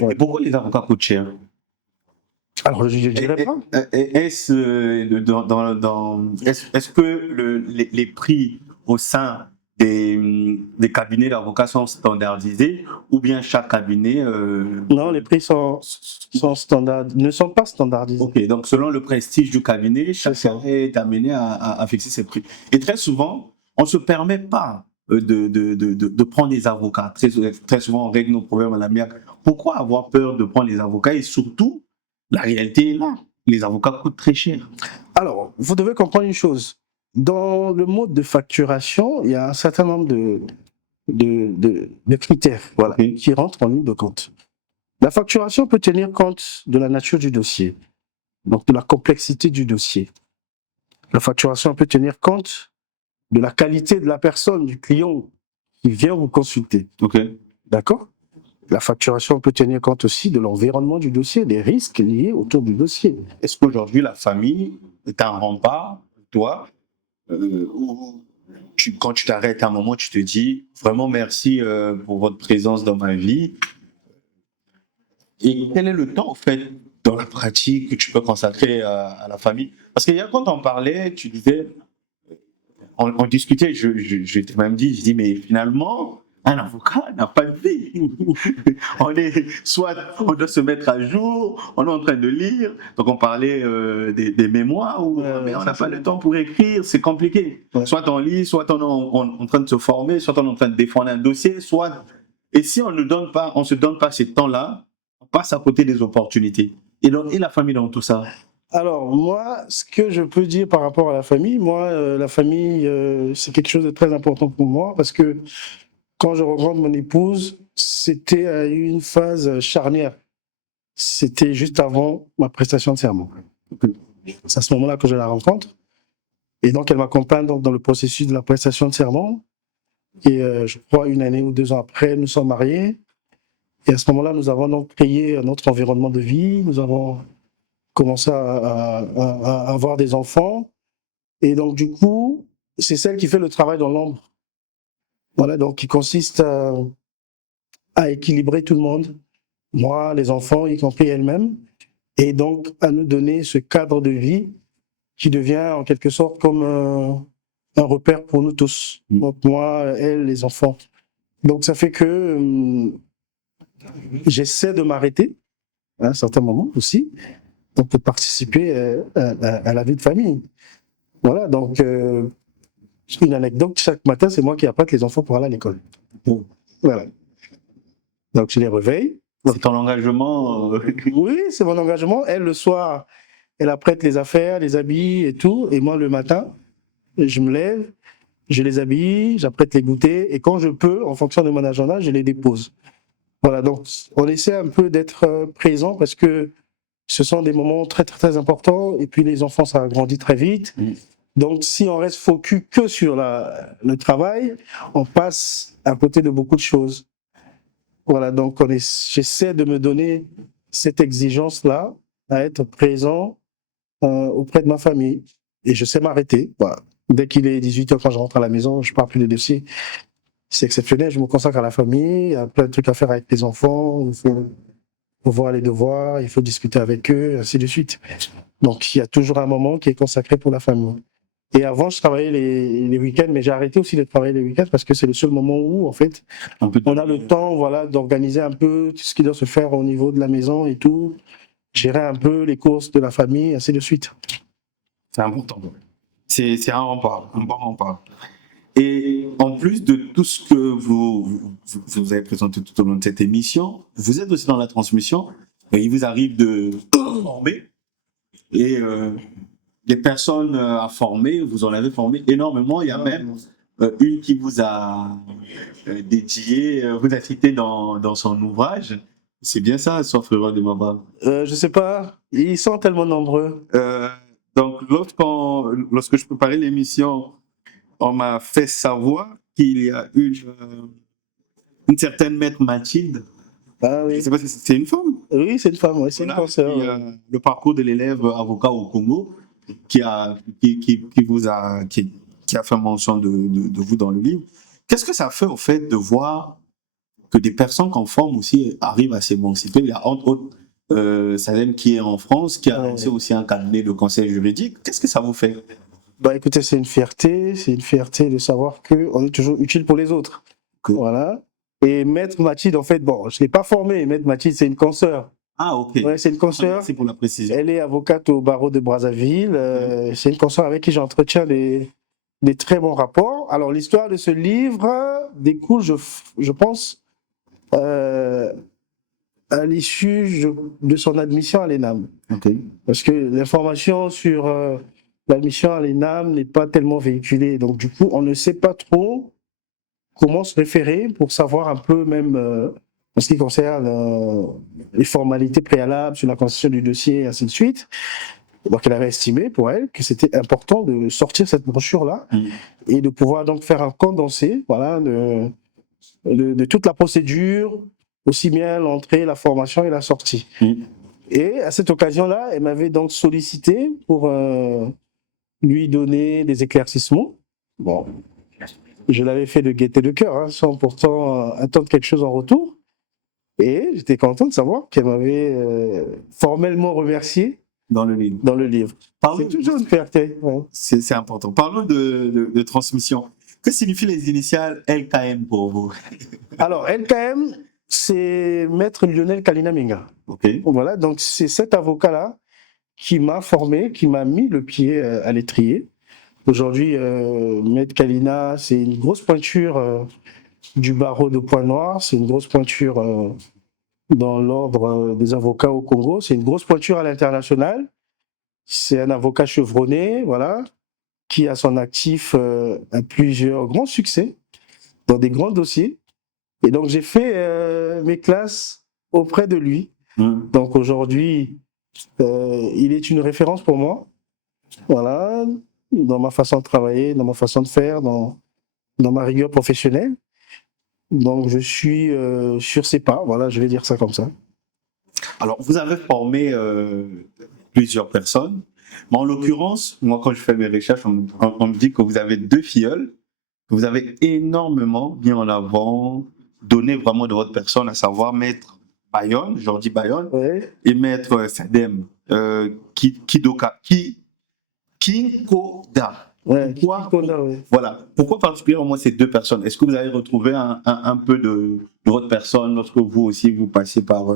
Et pourquoi les avocats coûtent cher? Alors, je dirais pas. Est-ce que les prix au sein des cabinets d'avocats sont standardisés ou bien chaque cabinet... Non, les prix sont ne sont pas standardisés. Ok, donc selon le prestige du cabinet, chacun est amené à fixer ses prix. Et très souvent, on ne se permet pas de prendre des avocats. Très souvent, on règle nos problèmes à l'amiable. Pourquoi avoir peur de prendre les avocats? Et surtout, la réalité est là. Les avocats coûtent très cher. Alors, vous devez comprendre une chose. Dans le mode de facturation, il y a un certain nombre de critères, voilà, qui rentrent en ligne de compte. La facturation peut tenir compte de la nature du dossier, donc de la complexité du dossier. La facturation peut tenir compte de la qualité de la personne, du client qui vient vous consulter. D'accord? La facturation peut tenir compte aussi de l'environnement du dossier, des risques liés autour du dossier. Est-ce qu'aujourd'hui, la famille est un rempart, toi, ou quand tu t'arrêtes à un moment, tu te dis vraiment merci pour votre présence dans ma vie. Et quel est le temps, en fait, dans la pratique que tu peux consacrer à la famille? Parce que hier, quand on parlait, tu disais, on discutait, je t'ai même dit, je dis, mais finalement, un avocat n'a pas de vie. Soit on doit se mettre à jour, on est en train de lire, donc on parlait des mémoires, mais on n'a pas le temps pour écrire, c'est compliqué. Ouais. Soit on lit, soit on est en train de se former, soit on est en train de défendre un dossier, soit... Et si on ne se donne pas ces temps-là, on passe à côté des opportunités. Et la famille dans tout ça? Alors, moi, ce que je peux dire par rapport à la famille, la famille, c'est quelque chose de très important pour moi parce que quand je rencontre mon épouse, c'était à une phase charnière. C'était juste avant ma prestation de serment. C'est à ce moment-là que je la rencontre. Et donc, elle m'accompagne donc dans le processus de la prestation de serment. Et je crois 1 année ou 2 ans après, nous sommes mariés. Et à ce moment-là, nous avons donc créé notre environnement de vie. Nous avons commencé à avoir des enfants. Et donc, du coup, c'est celle qui fait le travail dans l'ombre. Voilà, donc qui consiste à équilibrer tout le monde, moi, les enfants, y compris elle-même, et donc à nous donner ce cadre de vie qui devient en quelque sorte comme un repère pour nous tous. Donc moi, elle, les enfants. Donc ça fait que j'essaie de m'arrêter à un certain moment aussi, donc pour participer à la vie de famille. Voilà, donc une anecdote, chaque matin, c'est moi qui apprête les enfants pour aller à l'école. Voilà. Donc je les réveille. C'est ton engagement Oui, c'est mon engagement. Elle, le soir, elle apprête les affaires, les habits et tout. Et moi, le matin, je me lève, je les habille, j'apprête les goûters. Et quand je peux, en fonction de mon agenda, je les dépose. Voilà, donc on essaie un peu d'être présent parce que ce sont des moments très, très, très importants. Et puis les enfants, ça grandit très vite. Donc si on reste focus que sur le travail, on passe à côté de beaucoup de choses. Voilà, donc j'essaie de me donner cette exigence-là, à être présent auprès de ma famille. Et je sais m'arrêter. Voilà. Dès qu'il est 18h, quand je rentre à la maison, je ne parle plus des dossiers. C'est exceptionnel, je me consacre à la famille, il y a plein de trucs à faire avec les enfants, il faut voir les devoirs, il faut discuter avec eux, ainsi de suite. Donc il y a toujours un moment qui est consacré pour la famille. Et avant, je travaillais les week-ends, mais j'ai arrêté aussi de travailler les week-ends parce que c'est le seul moment où, en fait, on a le temps, voilà, d'organiser un peu tout ce qui doit se faire au niveau de la maison et tout, gérer un peu les courses de la famille, ainsi de suite. C'est important. C'est un rempart, un bon rempart. Et en plus de tout ce que vous avez présenté tout au long de cette émission, vous êtes aussi dans la transmission. Et il vous arrive de former. Et les personnes à former, vous en avez formé énormément. Il y a même une qui vous a dédié, vous a cité dans son ouvrage. C'est bien ça, sauf erreur de ma part. Je sais pas, ils sont tellement nombreux. Donc, lorsque je préparais l'émission, on m'a fait savoir qu'il y a une certaine maître Mathilde. Ah oui. Je ne sais pas si c'est une femme. Oui, c'est une femme, oui, c'est une consoeur. Le parcours de l'élève avocat au Congo qui a fait mention de vous dans le livre. Qu'est-ce que ça fait au fait de voir que des personnes qu'on forme aussi arrivent à s'émanciper? Il y a entre autres Salem qui est en France, qui a lancé aussi un cabinet de conseil juridique. Qu'est-ce que ça vous fait? Bah écoutez, c'est une fierté de savoir qu'on est toujours utile pour les autres. Voilà. Et Maître Mathilde, en fait, bon, je ne l'ai pas formée. Maître Mathilde, c'est une consoeur. Ah, ok. Ouais, c'est une consoeur. Merci pour la précision. Elle est avocate au barreau de Brazzaville. C'est une consoeur avec qui j'entretiens des très bons rapports. Alors, l'histoire de ce livre découle, je pense, à l'issue de son admission à l'ENAM. Okay. Parce que l'information sur l'admission à l'ENAM n'est pas tellement véhiculée. Donc, du coup, on ne sait pas trop comment se référer pour savoir un peu même en ce qui concerne les formalités préalables sur la constitution du dossier et ainsi de suite. Donc elle avait estimé pour elle que c'était important de sortir cette brochure-là et de pouvoir donc faire un condensé, voilà, de toute la procédure, aussi bien l'entrée, la formation et la sortie. Et à cette occasion-là, elle m'avait donc sollicité pour lui donner des éclaircissements. Bon. Je l'avais fait de gaieté de cœur, hein, sans pourtant attendre quelque chose en retour. Et j'étais content de savoir qu'elle m'avait formellement remercié Dans le livre. dans le livre. Parlons- C'est toujours une fierté. Ouais. C'est important. Parlons de transmission. Que signifient les initiales LKM pour vous? Alors, LKM, c'est Maître Lionel Kalinaminga. Ok. Voilà, donc c'est cet avocat-là qui m'a formé, qui m'a mis le pied à l'étrier. Aujourd'hui, Maître Kalina, c'est une grosse pointure du barreau de Pointe-Noire, c'est une grosse pointure dans l'ordre des avocats au Congo, c'est une grosse pointure à l'international. C'est un avocat chevronné, voilà, qui a son actif à plusieurs grands succès dans des grands dossiers. Et donc j'ai fait mes classes auprès de lui. Donc aujourd'hui, il est une référence pour moi, voilà, dans ma façon de travailler, dans ma façon de faire, dans ma rigueur professionnelle. Donc je suis sur ses pas, voilà, je vais dire ça comme ça. Alors, vous avez formé plusieurs personnes, mais en l'occurrence, moi, quand je fais mes recherches, on me dit que vous avez 2 filleuls, que vous avez énormément mis en avant, donné vraiment de votre personne, à savoir Maître Bayonne, Jordi Bayonne, Ouais. et Maître Sadem Kinkoda. Ouais, Pourquoi, Kikoda, ouais. voilà. Pourquoi particulièrement ces 2 personnes? Est-ce que vous avez retrouvé un peu de votre personne lorsque vous aussi vous passez par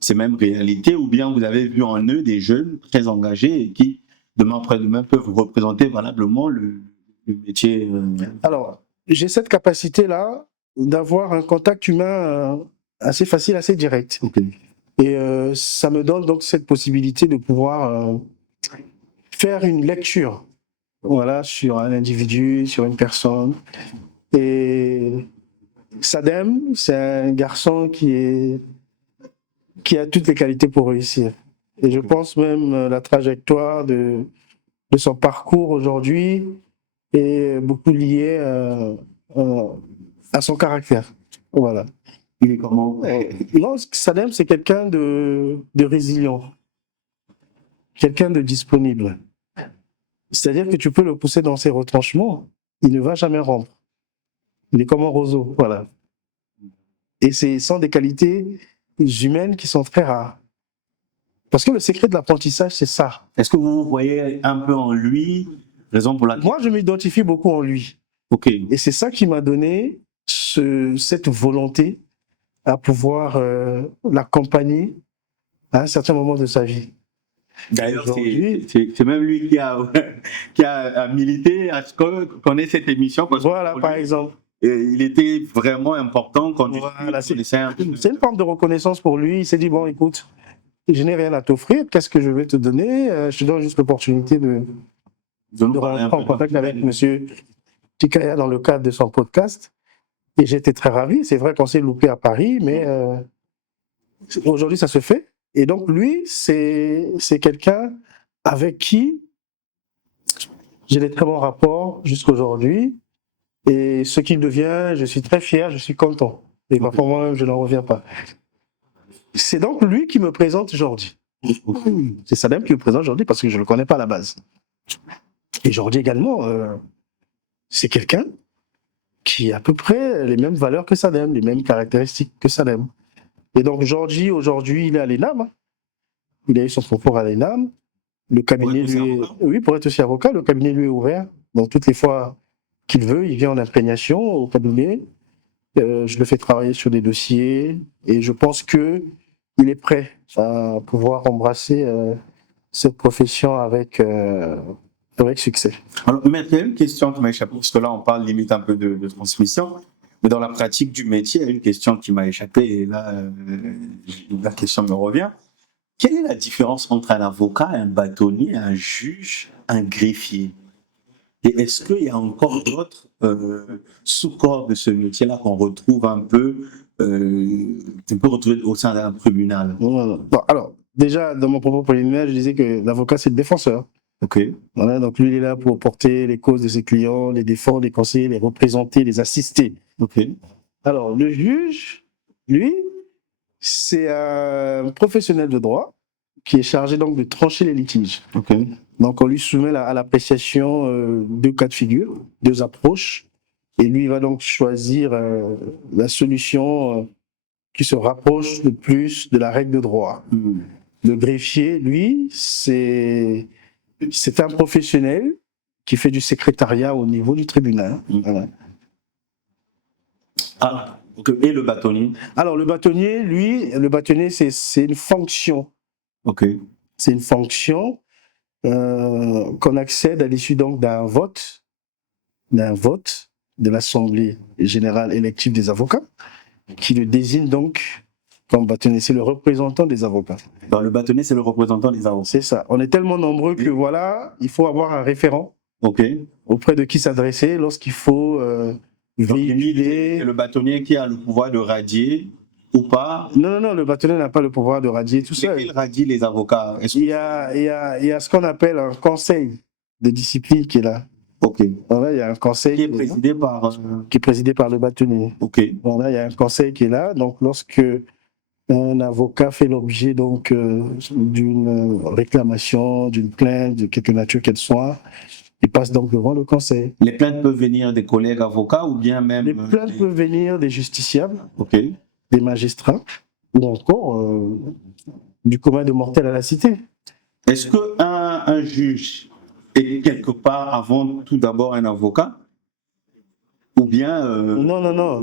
ces mêmes réalités, ou bien vous avez vu en eux des jeunes très engagés et qui, demain après demain, peuvent vous représenter valablement le métier Alors, j'ai cette capacité-là d'avoir un contact humain assez facile, assez direct. Ok. Et ça me donne donc cette possibilité de pouvoir faire une lecture, voilà, sur un individu, sur une personne. Et Sadem, c'est un garçon qui a toutes les qualités pour réussir. Et je pense même la trajectoire de son parcours aujourd'hui est beaucoup liée à son caractère. Voilà. Il est comment? Non, Sadem, c'est quelqu'un de résilient, quelqu'un de disponible. C'est-à-dire que tu peux le pousser dans ses retranchements, il ne va jamais rompre. Il est comme un roseau, voilà. Et ce sont des qualités humaines qui sont très rares. Parce que le secret de l'apprentissage, c'est ça. Est-ce que vous voyez un peu en lui, raison pour laquelle... Moi, je m'identifie beaucoup en lui. Ok. Et c'est ça qui m'a donné cette volonté à pouvoir l'accompagner à un certain moment de sa vie. D'ailleurs, Aujourd'hui- c'est même lui qui a milité à ce qu'on ait cette émission. Parce que Voilà, pour par lui, exemple. il était vraiment important quand Voilà, il connaissait un peu. C'est une forme de reconnaissance pour lui. Il s'est dit, bon, écoute, je n'ai rien à t'offrir, qu'est-ce que je vais te donner? Je te donne juste l'opportunité de nous parler rentrer un en peu. contact avec monsieur Tikaya dans le cadre de son podcast. Et j'étais très ravi. C'est vrai qu'on s'est loupé à Paris, mais aujourd'hui, ça se fait. Et donc, lui, c'est quelqu'un avec qui j'ai des très bons rapports jusqu'aujourd'hui. Et ce qu'il devient, je suis très fier, je suis content. Et parfois, moi-même, je n'en reviens pas. C'est donc lui qui me présente Jordi. C'est Sadem qui me présente Jordi parce que je ne le connais pas à la base. Et Jordi également, c'est quelqu'un qui a à peu près les mêmes valeurs que Sadem, les mêmes caractéristiques que Sadem. Et donc Jordi, aujourd'hui, il est à l'ENAM. Il a eu son concours à l'ENAM. Le cabinet Pour être lui est... aussi avocat. Oui, pour être aussi avocat, le cabinet lui est ouvert. Donc toutes les fois qu'il veut, il vient en imprégnation au cabinet. Je le fais travailler sur des dossiers et je pense que il est prêt à pouvoir embrasser cette profession avec succès. Alors, mais il y a une question qui m'a échappé, parce que là, on parle limite un peu de transmission, mais dans la pratique du métier, il y a une question qui m'a échappé, et là, la question me revient. Quelle est la différence entre un avocat, un bâtonnier, un juge, un greffier? Et est-ce qu'il y a encore d'autres sous-corps de ce métier-là qu'on retrouve un peu, qu'on peut retrouver au sein d'un tribunal? Voilà. Bon, alors, déjà, dans mon propos préliminaire, je disais que l'avocat, c'est le défenseur. Ok. Voilà, donc lui, il est là pour porter les causes de ses clients, les défendre, les conseiller, les représenter, les assister. Ok. Alors, le juge, lui, c'est un professionnel de droit qui est chargé donc de trancher les litiges. Ok. Donc, on lui soumet à l'appréciation deux cas de figure, deux approches. Et lui, il va donc choisir la solution qui se rapproche le plus de la règle de droit. Le greffier, lui, c'est un professionnel qui fait du secrétariat au niveau du tribunal. Voilà. Ah, ok. Et le bâtonnier? Alors, le bâtonnier, c'est une fonction. Ok. C'est une fonction qu'on accède à l'issue donc d'un vote de l'Assemblée générale élective des avocats, qui le désigne donc comme bâtonnier. C'est le représentant des avocats. Dans le bâtonnier, c'est le représentant des avocats. C'est ça. On est tellement nombreux que voilà, il faut avoir un référent Ok. auprès de qui s'adresser lorsqu'il faut véhiculer. C'est le bâtonnier qui a le pouvoir de radier ou pas? Non, le bâtonnier n'a pas le pouvoir de radier tout seul. Mais il radie les avocats? Il y a ce qu'on appelle un conseil de discipline qui est là. Ok. Voilà, il y a un conseil Qui est présidé par... qui est présidé par le bâtonnier. Ok. Voilà, il y a un conseil qui est là. Donc, lorsque un avocat fait l'objet donc d'une réclamation, d'une plainte, de quelque nature qu'elle soit, il passe donc devant le conseil. Les plaintes peuvent venir des collègues avocats ou bien même... Les plaintes peuvent venir des justiciables, Ok. des magistrats, ou encore du commun de mortels à la cité. Est-ce qu'un juge est quelque part avant tout d'abord un avocat? Ou bien... Non.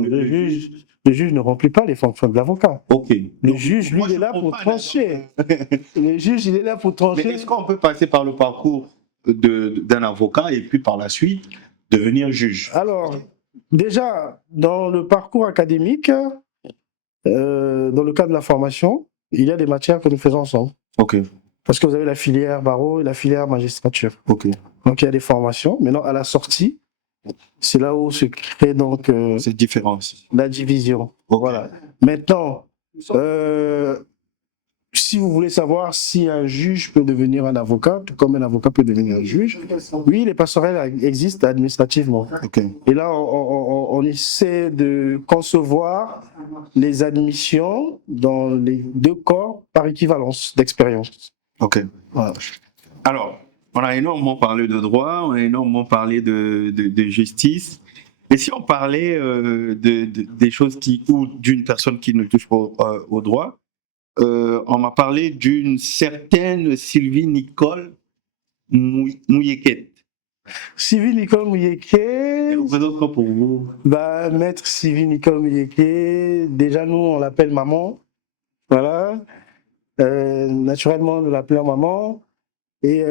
Le juge ne remplit pas les fonctions de l'avocat. Ok. Le juge, lui, il est là pour trancher. Le juge, il est là pour trancher. Mais est-ce qu'on peut passer par le parcours d'un avocat et puis par la suite devenir juge? Alors, déjà, dans le parcours académique, dans le cadre de la formation, il y a des matières que nous faisons ensemble. Ok. Parce que vous avez la filière barreau et la filière magistrature. Ok. Donc, il y a des formations. Maintenant, à la sortie, c'est là où se crée donc cette différence. La division. Okay. Voilà. Maintenant, si vous voulez savoir si un juge peut devenir un avocat, tout comme un avocat peut devenir un juge, oui, les passerelles existent administrativement. Okay. Et là, on essaie de concevoir les admissions dans les deux corps par équivalence d'expérience. Ok. Voilà. Alors, on a énormément parlé de droit, on a énormément parlé de justice. Et si on parlait des choses ou d'une personne qui ne touche pas au droit, on m'a parlé d'une certaine Sylvie Nicole Mouilleket. Sylvie Nicole Mouilleket. Elle représente quoi pour vous? Maître Sylvie Nicole Mouilleket, déjà nous on l'appelle maman. Voilà. Naturellement, nous l'appelons maman. Et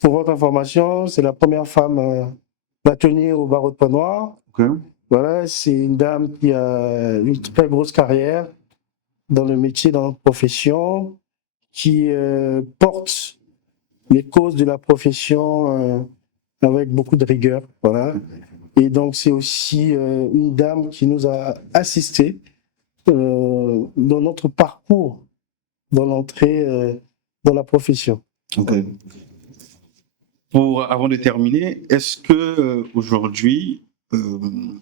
pour votre information, c'est la première femme bâtonnière au barreau de Pointe-Noire. Okay. Voilà, c'est une dame qui a une très grosse carrière dans le métier, dans la profession, qui porte les causes de la profession avec beaucoup de rigueur. Voilà. Et donc, c'est aussi une dame qui nous a assistés dans notre parcours, dans l'entrée dans la profession. Okay. Avant de terminer, est-ce que aujourd'hui,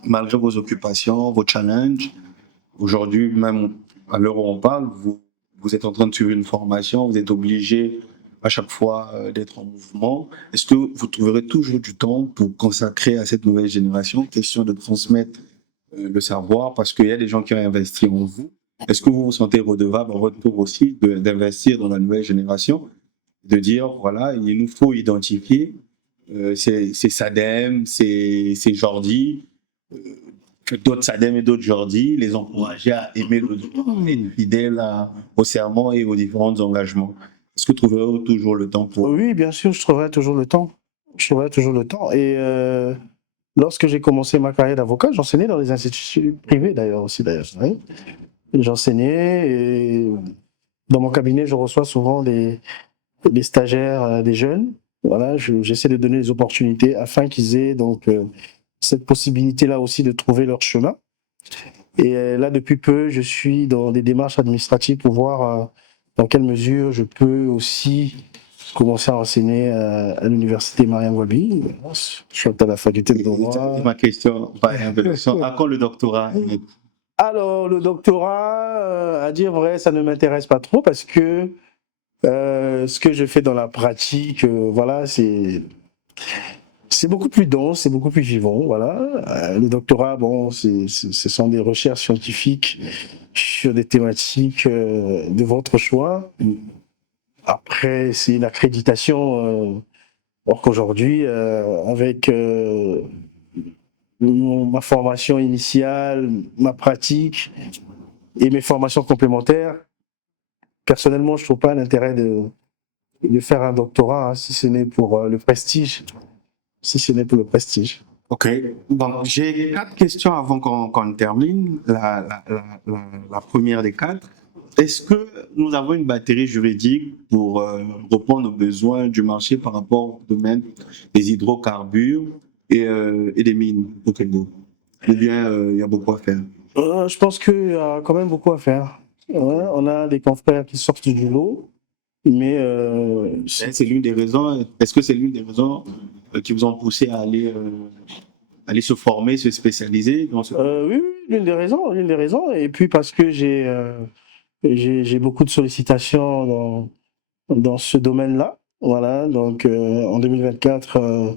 malgré vos occupations, vos challenges, aujourd'hui, même à l'heure où on parle, vous êtes en train de suivre une formation, vous êtes obligé à chaque fois d'être en mouvement. Est-ce que vous trouverez toujours du temps pour consacrer à cette nouvelle génération, question de transmettre le savoir, parce qu'il y a des gens qui ont investi en vous. Est-ce que vous vous sentez redevable en retour aussi d'investir dans la nouvelle génération, de dire, voilà, il nous faut identifier, c'est SADEM, c'est Jordi, d'autres SADEM et d'autres Jordi, les encourager à aimer le droit, être fidèles au serment et aux différents engagements. Est-ce que vous trouverez toujours le temps pour... Oui, bien sûr, je trouverai toujours le temps. Et lorsque j'ai commencé ma carrière d'avocat, j'enseignais dans les instituts privés d'ailleurs aussi. Oui. J'enseignais et dans mon cabinet, je reçois souvent des stagiaires, des jeunes. Voilà, j'essaie de donner des opportunités afin qu'ils aient donc cette possibilité-là aussi de trouver leur chemin. Et là, depuis peu, je suis dans des démarches administratives pour voir dans quelle mesure je peux aussi commencer à enseigner à l'université Mariam Wabi. Je suis à la faculté de droit. C'est ma question. À quand le doctorat? Alors, le doctorat, à dire vrai, ça ne m'intéresse pas trop parce que ce que je fais dans la pratique, voilà, c'est c'est beaucoup plus dense, c'est beaucoup plus vivant, voilà. Le doctorat, bon, ce sont des recherches scientifiques sur des thématiques de votre choix. Après, c'est une accréditation, or qu'aujourd'hui, avec ma formation initiale, ma pratique et mes formations complémentaires, personnellement, je trouve pas l'intérêt de faire un doctorat, hein, si ce n'est pour le prestige. Si ce n'est pour le prestige. Ok, donc j'ai 4 questions avant qu'on termine. La première des 4. Est-ce que nous avons une batterie juridique pour répondre aux besoins du marché par rapport au domaine des hydrocarbures et des mines au Congo? Ou bien il y a beaucoup à faire? Je pense qu'il y a quand même beaucoup à faire. Ouais, on a des confrères qui sortent du lot, mais C'est l'une des raisons. Est-ce que c'est l'une des raisons qui vous ont poussé à aller se former, se spécialiser dans ce... oui, oui, l'une des raisons. Et puis parce que j'ai beaucoup de sollicitations dans ce domaine-là. Voilà, donc en 2024,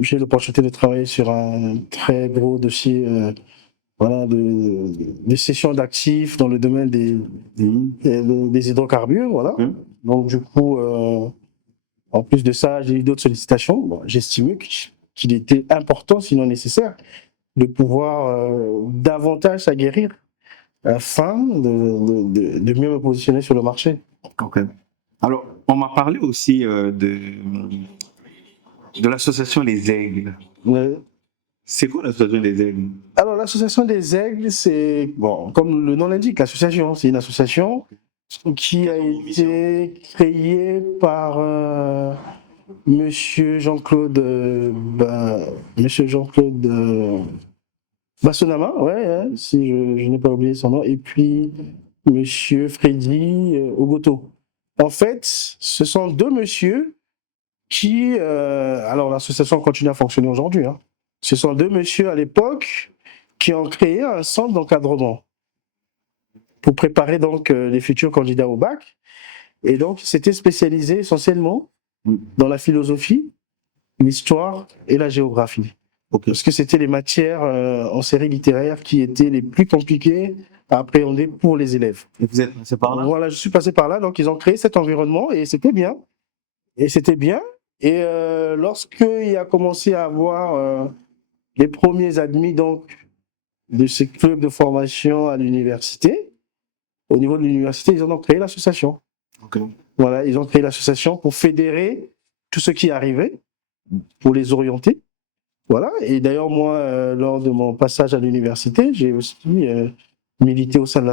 j'ai l'opportunité de travailler sur un très gros dossier, voilà, de cession d'actifs dans le domaine des hydrocarbures, voilà. Donc du coup, en plus de ça, j'ai eu d'autres sollicitations. Bon, j'estimais qu'il était important, sinon nécessaire, de pouvoir davantage s'aguerrir afin de mieux me positionner sur le marché. Ok. Alors, on m'a parlé aussi de l'association Les Aigles. C'est quoi l'association des Aigles? Alors, l'association des Aigles, c'est, bon, comme le nom l'indique, l'association, c'est une association qui a été créée par Monsieur Jean-Claude Bassonama, ouais, hein, si je n'ai pas oublié son nom, et puis Monsieur Freddy Ogoto. En fait, ce sont deux messieurs qui, alors l'association continue à fonctionner aujourd'hui, hein. Ce sont deux messieurs à l'époque qui ont créé un centre d'encadrement pour préparer donc les futurs candidats au bac. Et donc, c'était spécialisé essentiellement dans la philosophie, l'histoire et la géographie. Ok. Parce que c'était les matières en série littéraire qui étaient les plus compliquées à appréhender pour les élèves. Et vous êtes passé par là? Voilà, je suis passé par là, donc ils ont créé cet environnement et c'était bien. Et c'était bien. Et lorsqu'il a commencé à avoir les premiers admis donc de ces clubs de formation à l'université, au niveau de l'université, ils ont créé l'association. Ok. Voilà, ils ont créé l'association pour fédérer tout ce qui arrivait, pour les orienter. Voilà. Et d'ailleurs, moi, lors de mon passage à l'université, j'ai aussi milité au sein de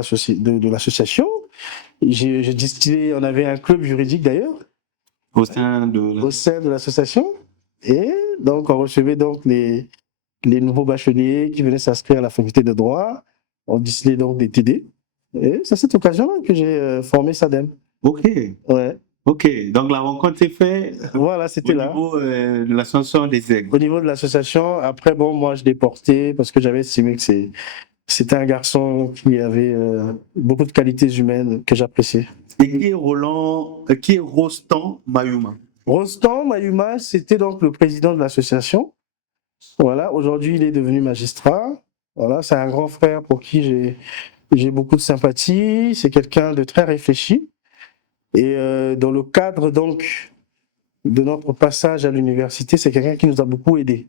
l'association. J'ai distillé, on avait un club juridique d'ailleurs. Au sein de l'association. Et donc, on recevait donc les nouveaux bacheliers qui venaient s'inscrire à la faculté de droit. On distillait donc des TD. Et c'est à cette occasion-là que j'ai formé SADEM. Ok. Ouais. Ok. Donc, la rencontre s'est faite Voilà, c'était au là. niveau de l'association des Aigles. Au niveau de l'association, après, bon, moi, je l'ai porté parce que j'avais estimé que c'était un garçon qui avait beaucoup de qualités humaines que j'appréciais. Et qui est Rostan Mayuma? Rostan Mayuma, c'était donc le président de l'association. Voilà, aujourd'hui, il est devenu magistrat. Voilà, c'est un grand frère pour qui j'ai beaucoup de sympathie. C'est quelqu'un de très réfléchi. Et dans le cadre donc de notre passage à l'université, c'est quelqu'un qui nous a beaucoup aidés.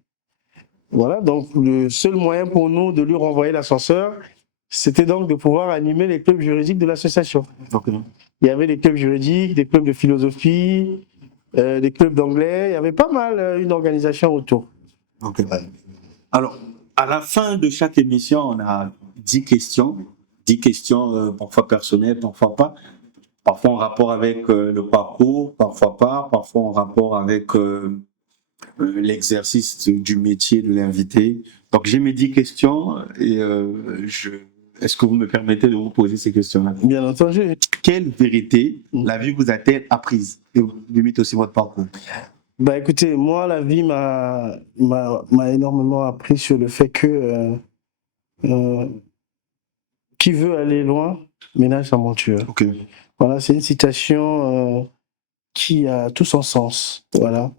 Voilà, donc le seul moyen pour nous de lui renvoyer l'ascenseur, c'était donc de pouvoir animer les clubs juridiques de l'association. Okay. Il y avait des clubs juridiques, des clubs de philosophie, des clubs d'anglais. Il y avait pas mal une organisation autour. Ok. Alors, à la fin de chaque émission, on a 10 questions. 10 questions, parfois personnelles, parfois pas. Parfois en rapport avec le parcours, parfois pas. Parfois en rapport avec l'exercice du métier de l'invité. Donc, j'ai mes 10 questions et est-ce que vous me permettez de vous poser ces questions-là? Bien entendu. Quelle vérité la vie vous a-t-elle apprise? Et limite aussi votre parcours. Bah écoutez, moi la vie m'a énormément appris sur le fait que qui veut aller loin ménage sa monture. Okay. Voilà, c'est une citation qui a tout son sens. Voilà.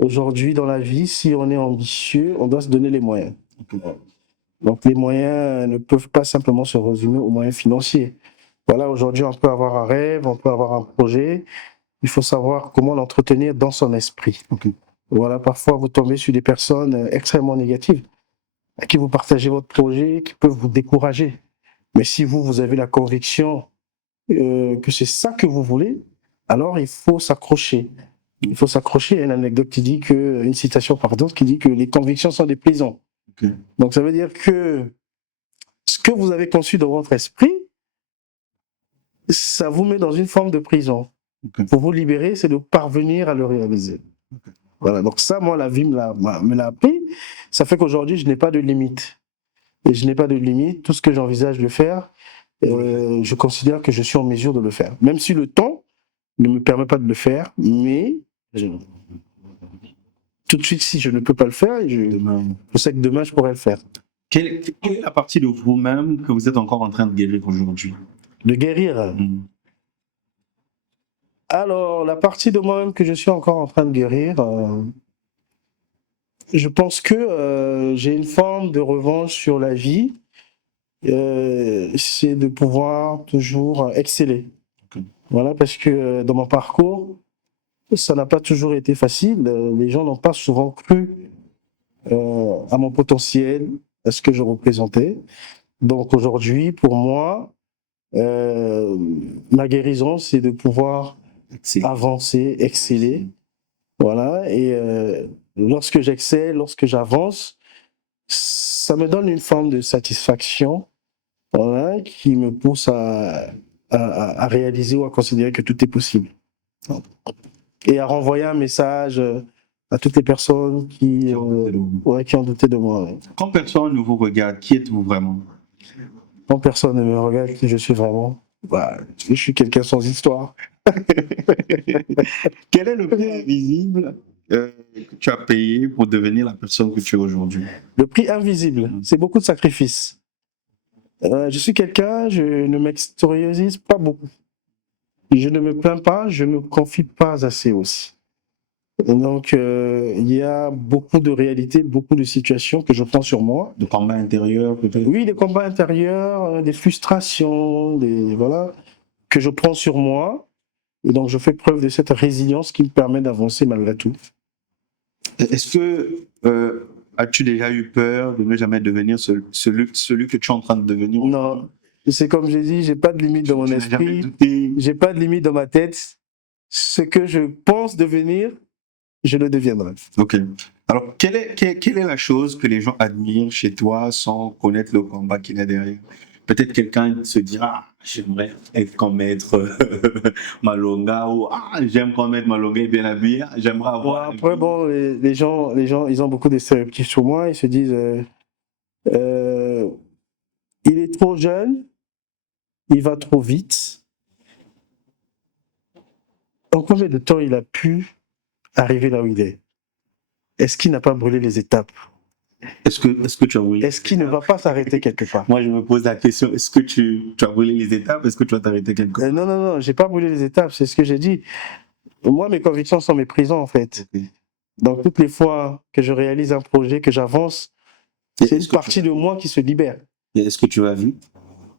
Aujourd'hui, dans la vie, si on est ambitieux, on doit se donner les moyens. Donc, les moyens ne peuvent pas simplement se résumer aux moyens financiers. Voilà, aujourd'hui, on peut avoir un rêve, on peut avoir un projet. Il faut savoir comment l'entretenir dans son esprit. Voilà, parfois, vous tombez sur des personnes extrêmement négatives à qui vous partagez votre projet, qui peuvent vous décourager. Mais si vous avez la conviction que c'est ça que vous voulez, alors il faut s'accrocher. Il faut s'accrocher. Il y a une anecdote qui dit que, une citation pardon, qui dit que les convictions sont des prisons. Donc ça veut dire que ce que vous avez conçu dans votre esprit, ça vous met dans une forme de prison. Pour vous libérer, c'est de parvenir à le réaliser. Voilà. Donc ça, moi, la vie me l'a appris. Ça fait qu'aujourd'hui, je n'ai pas de limite. Et je n'ai pas de limite. Tout ce que j'envisage de faire, je considère que je suis en mesure de le faire. Même si le temps ne me permet pas de le faire, mais tout de suite, si je ne peux pas le faire, je sais que demain, je pourrai le faire. Quelle est la partie de vous-même que vous êtes encore en train de guérir aujourd'hui? De guérir. Alors, la partie de moi-même que je suis encore en train de guérir, je pense que j'ai une forme de revanche sur la vie. C'est de pouvoir toujours exceller. Voilà, parce que dans mon parcours, ça n'a pas toujours été facile. Les gens n'ont pas souvent cru à mon potentiel, à ce que je représentais. Donc aujourd'hui, pour moi, ma guérison, c'est de pouvoir avancer, exceller. Voilà, et lorsque j'excelle, lorsque j'avance, ça me donne une forme de satisfaction, voilà, qui me pousse à réaliser ou à considérer que tout est possible. Et à renvoyer un message à toutes les personnes qui ont douté de moi. Ouais. Quand personne ne vous regarde, qui êtes-vous vraiment? Quand personne ne me regarde, qui je suis vraiment, je suis quelqu'un sans histoire. Quel est le prix invisible que tu as payé pour devenir la personne que tu es aujourd'hui? Le prix invisible, c'est beaucoup de sacrifices. Je suis quelqu'un, je ne m'extériorise pas beaucoup. Je ne me plains pas, je ne me confie pas assez aussi. Donc, il y a beaucoup de réalités, beaucoup de situations que je prends sur moi. De combats intérieurs, peut-être? Oui, des combats intérieurs, des frustrations, voilà, que je prends sur moi. Et donc, je fais preuve de cette résilience qui me permet d'avancer malgré tout. Est-ce que as-tu déjà eu peur de ne jamais devenir celui que tu es en train de devenir? Non, c'est comme j'ai dit, j'ai pas de limite dans mon esprit, j'ai pas de limite dans ma tête. Ce que je pense devenir, je le deviendrai. Ok. Alors, quelle est la chose que les gens admirent chez toi sans connaître le combat qu'il y a derrière? Peut-être quelqu'un se dira, j'aimerais être comme Maître Malonga, ou j'aime comme Maître Malonga est bien habillé, j'aimerais avoir... Après, bon, les gens, ils ont beaucoup de stéréotypes sur moi, ils se disent, il est trop jeune, il va trop vite. En combien de temps il a pu arriver là où il est? Est-ce qu'il n'a pas brûlé les étapes? Est-ce que tu as brûlé? Est-ce qu'il ne va pas s'arrêter quelque part? Moi, je me pose la question, est-ce que tu as brûlé les étapes? Est-ce que tu vas t'arrêter quelque part? Non, j'ai pas brûlé les étapes, c'est ce que j'ai dit. Moi, mes convictions sont mes prisons, en fait. Okay. Donc, toutes les fois que je réalise un projet, que j'avance, c'est une partie de moi qui se libère. Et est-ce que tu vas vite?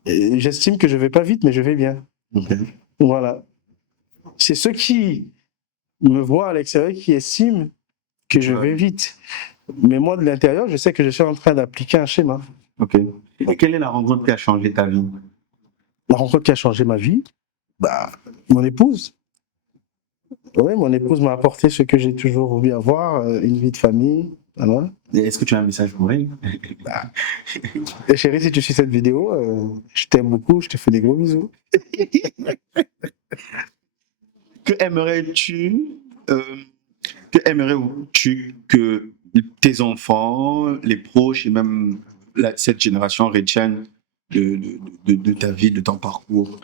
J'estime que je vais pas vite, mais je vais bien. Okay. Voilà. C'est ceux qui me voient à l'extérieur qui estiment que je vais vite. Mais moi, de l'intérieur, je sais que je suis en train d'appliquer un schéma. Ok. Et quelle est la rencontre qui a changé ta vie? La rencontre qui a changé ma vie? Mon épouse. Oui, mon épouse m'a apporté ce que j'ai toujours voulu avoir, une vie de famille. Voilà. Est-ce que tu as un message pour elle? Chérie, si tu suis cette vidéo, je t'aime beaucoup, je te fais des gros bisous. Que aimerais-tu que tes enfants, les proches et même cette génération retiennent de ta vie, de ton parcours?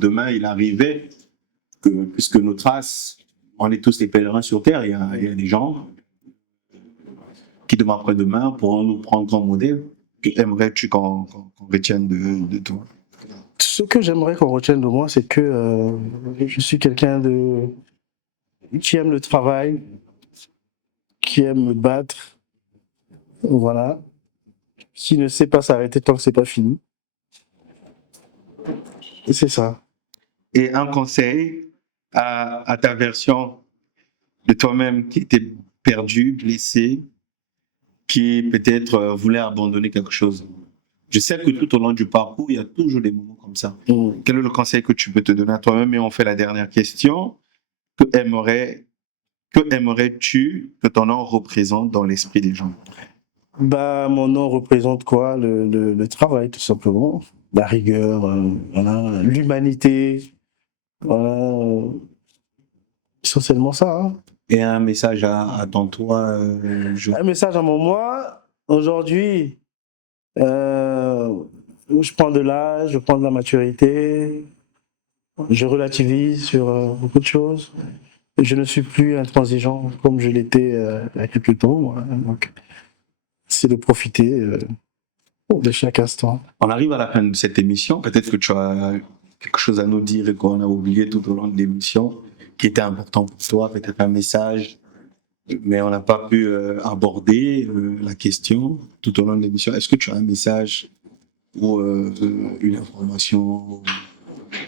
Demain, il arrivait que, puisque nos traces, on est tous des pèlerins sur Terre, il y a des gens qui demain après-demain pourront nous prendre comme modèle. Que aimerais-tu qu'on retienne de toi? Ce que j'aimerais qu'on retienne de moi, c'est que je suis quelqu'un qui aime le travail, qui aime me battre. Voilà. Qui ne sait pas s'arrêter tant que c'est pas fini. Et c'est ça. Et un conseil à ta version de toi-même qui était perdu, blessé, qui peut-être voulait abandonner quelque chose. Je sais que tout au long du parcours, il y a toujours des moments comme ça. Quel est le conseil que tu peux te donner à toi-même? Et on fait la dernière question. Que aimerais-tu que ton nom représente dans l'esprit des gens? Bah, mon nom représente quoi? Le travail, tout simplement. La rigueur, voilà. L'humanité. Voilà. Essentiellement ça. Hein. Et un message à ton toi, Un message à mon moi. Aujourd'hui, je prends de l'âge, je prends de la maturité. Je relativise sur beaucoup de choses. Je ne suis plus intransigeant comme je l'étais il y a quelques temps. Hein. Donc, c'est de profiter de chaque instant. On arrive à la fin de cette émission. Peut-être que tu as quelque chose à nous dire et qu'on a oublié tout au long de l'émission, qui était important pour toi, peut-être un message, mais on n'a pas pu aborder la question tout au long de l'émission. Est-ce que tu as un message ou une information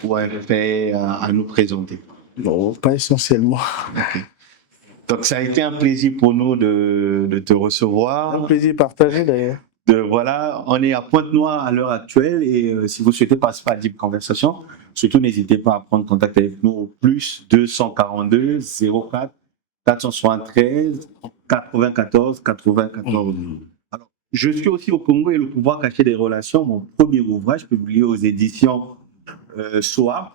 ou un fait à nous présenter? Non, pas essentiellement. Okay. Donc, ça a été un plaisir pour nous de te recevoir. Un plaisir partagé d'ailleurs. Voilà, on est à Pointe-Noire à l'heure actuelle et si vous souhaitez participer à Deep Conversation, surtout n'hésitez pas à prendre contact avec nous au plus 242 04 473 94 94. Alors, je suis aussi au Congo et le pouvoir caché des relations, mon premier ouvrage publié aux éditions SOAP,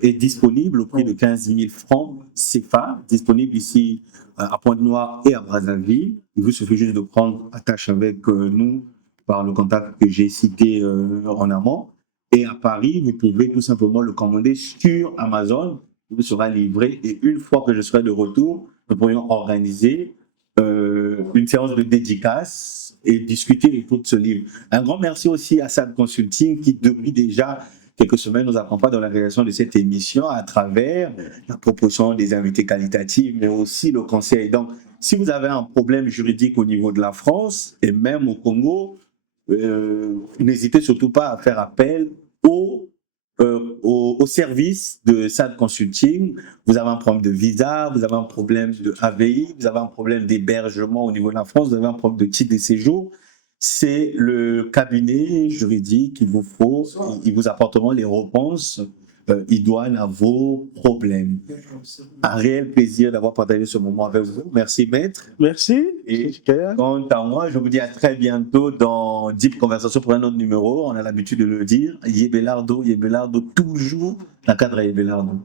est disponible au prix de 15 000 francs CFA, disponible ici à Pointe-Noire et à Brazzaville. Il vous suffit juste de prendre attache avec nous par le contact que j'ai cité en amont. Et à Paris, vous pouvez tout simplement le commander sur Amazon. Il vous sera livré et une fois que je serai de retour, nous pourrions organiser une séance de dédicace et discuter autour de ce livre. Un grand merci aussi à SAD Consulting qui, depuis déjà quelques semaines, nous accompagne dans la réalisation de cette émission à travers la proposition des invités qualitatifs, mais aussi le conseil. Donc, si vous avez un problème juridique au niveau de la France et même au Congo, n'hésitez surtout pas à faire appel au service de SAD Consulting. Vous avez un problème de visa, vous avez un problème de AVI, vous avez un problème d'hébergement au niveau de la France, vous avez un problème de titre de séjour. C'est le cabinet juridique qu'il vous faut. Ils vous apporteront les réponses idoines à vos problèmes. Un réel plaisir d'avoir partagé ce moment avec vous. Merci, maître. Merci. Et quant à moi, je vous dis à très bientôt dans Deep Conversation pour un autre numéro. On a l'habitude de le dire. Yebelardo, toujours dans le cadre à Yebelardo.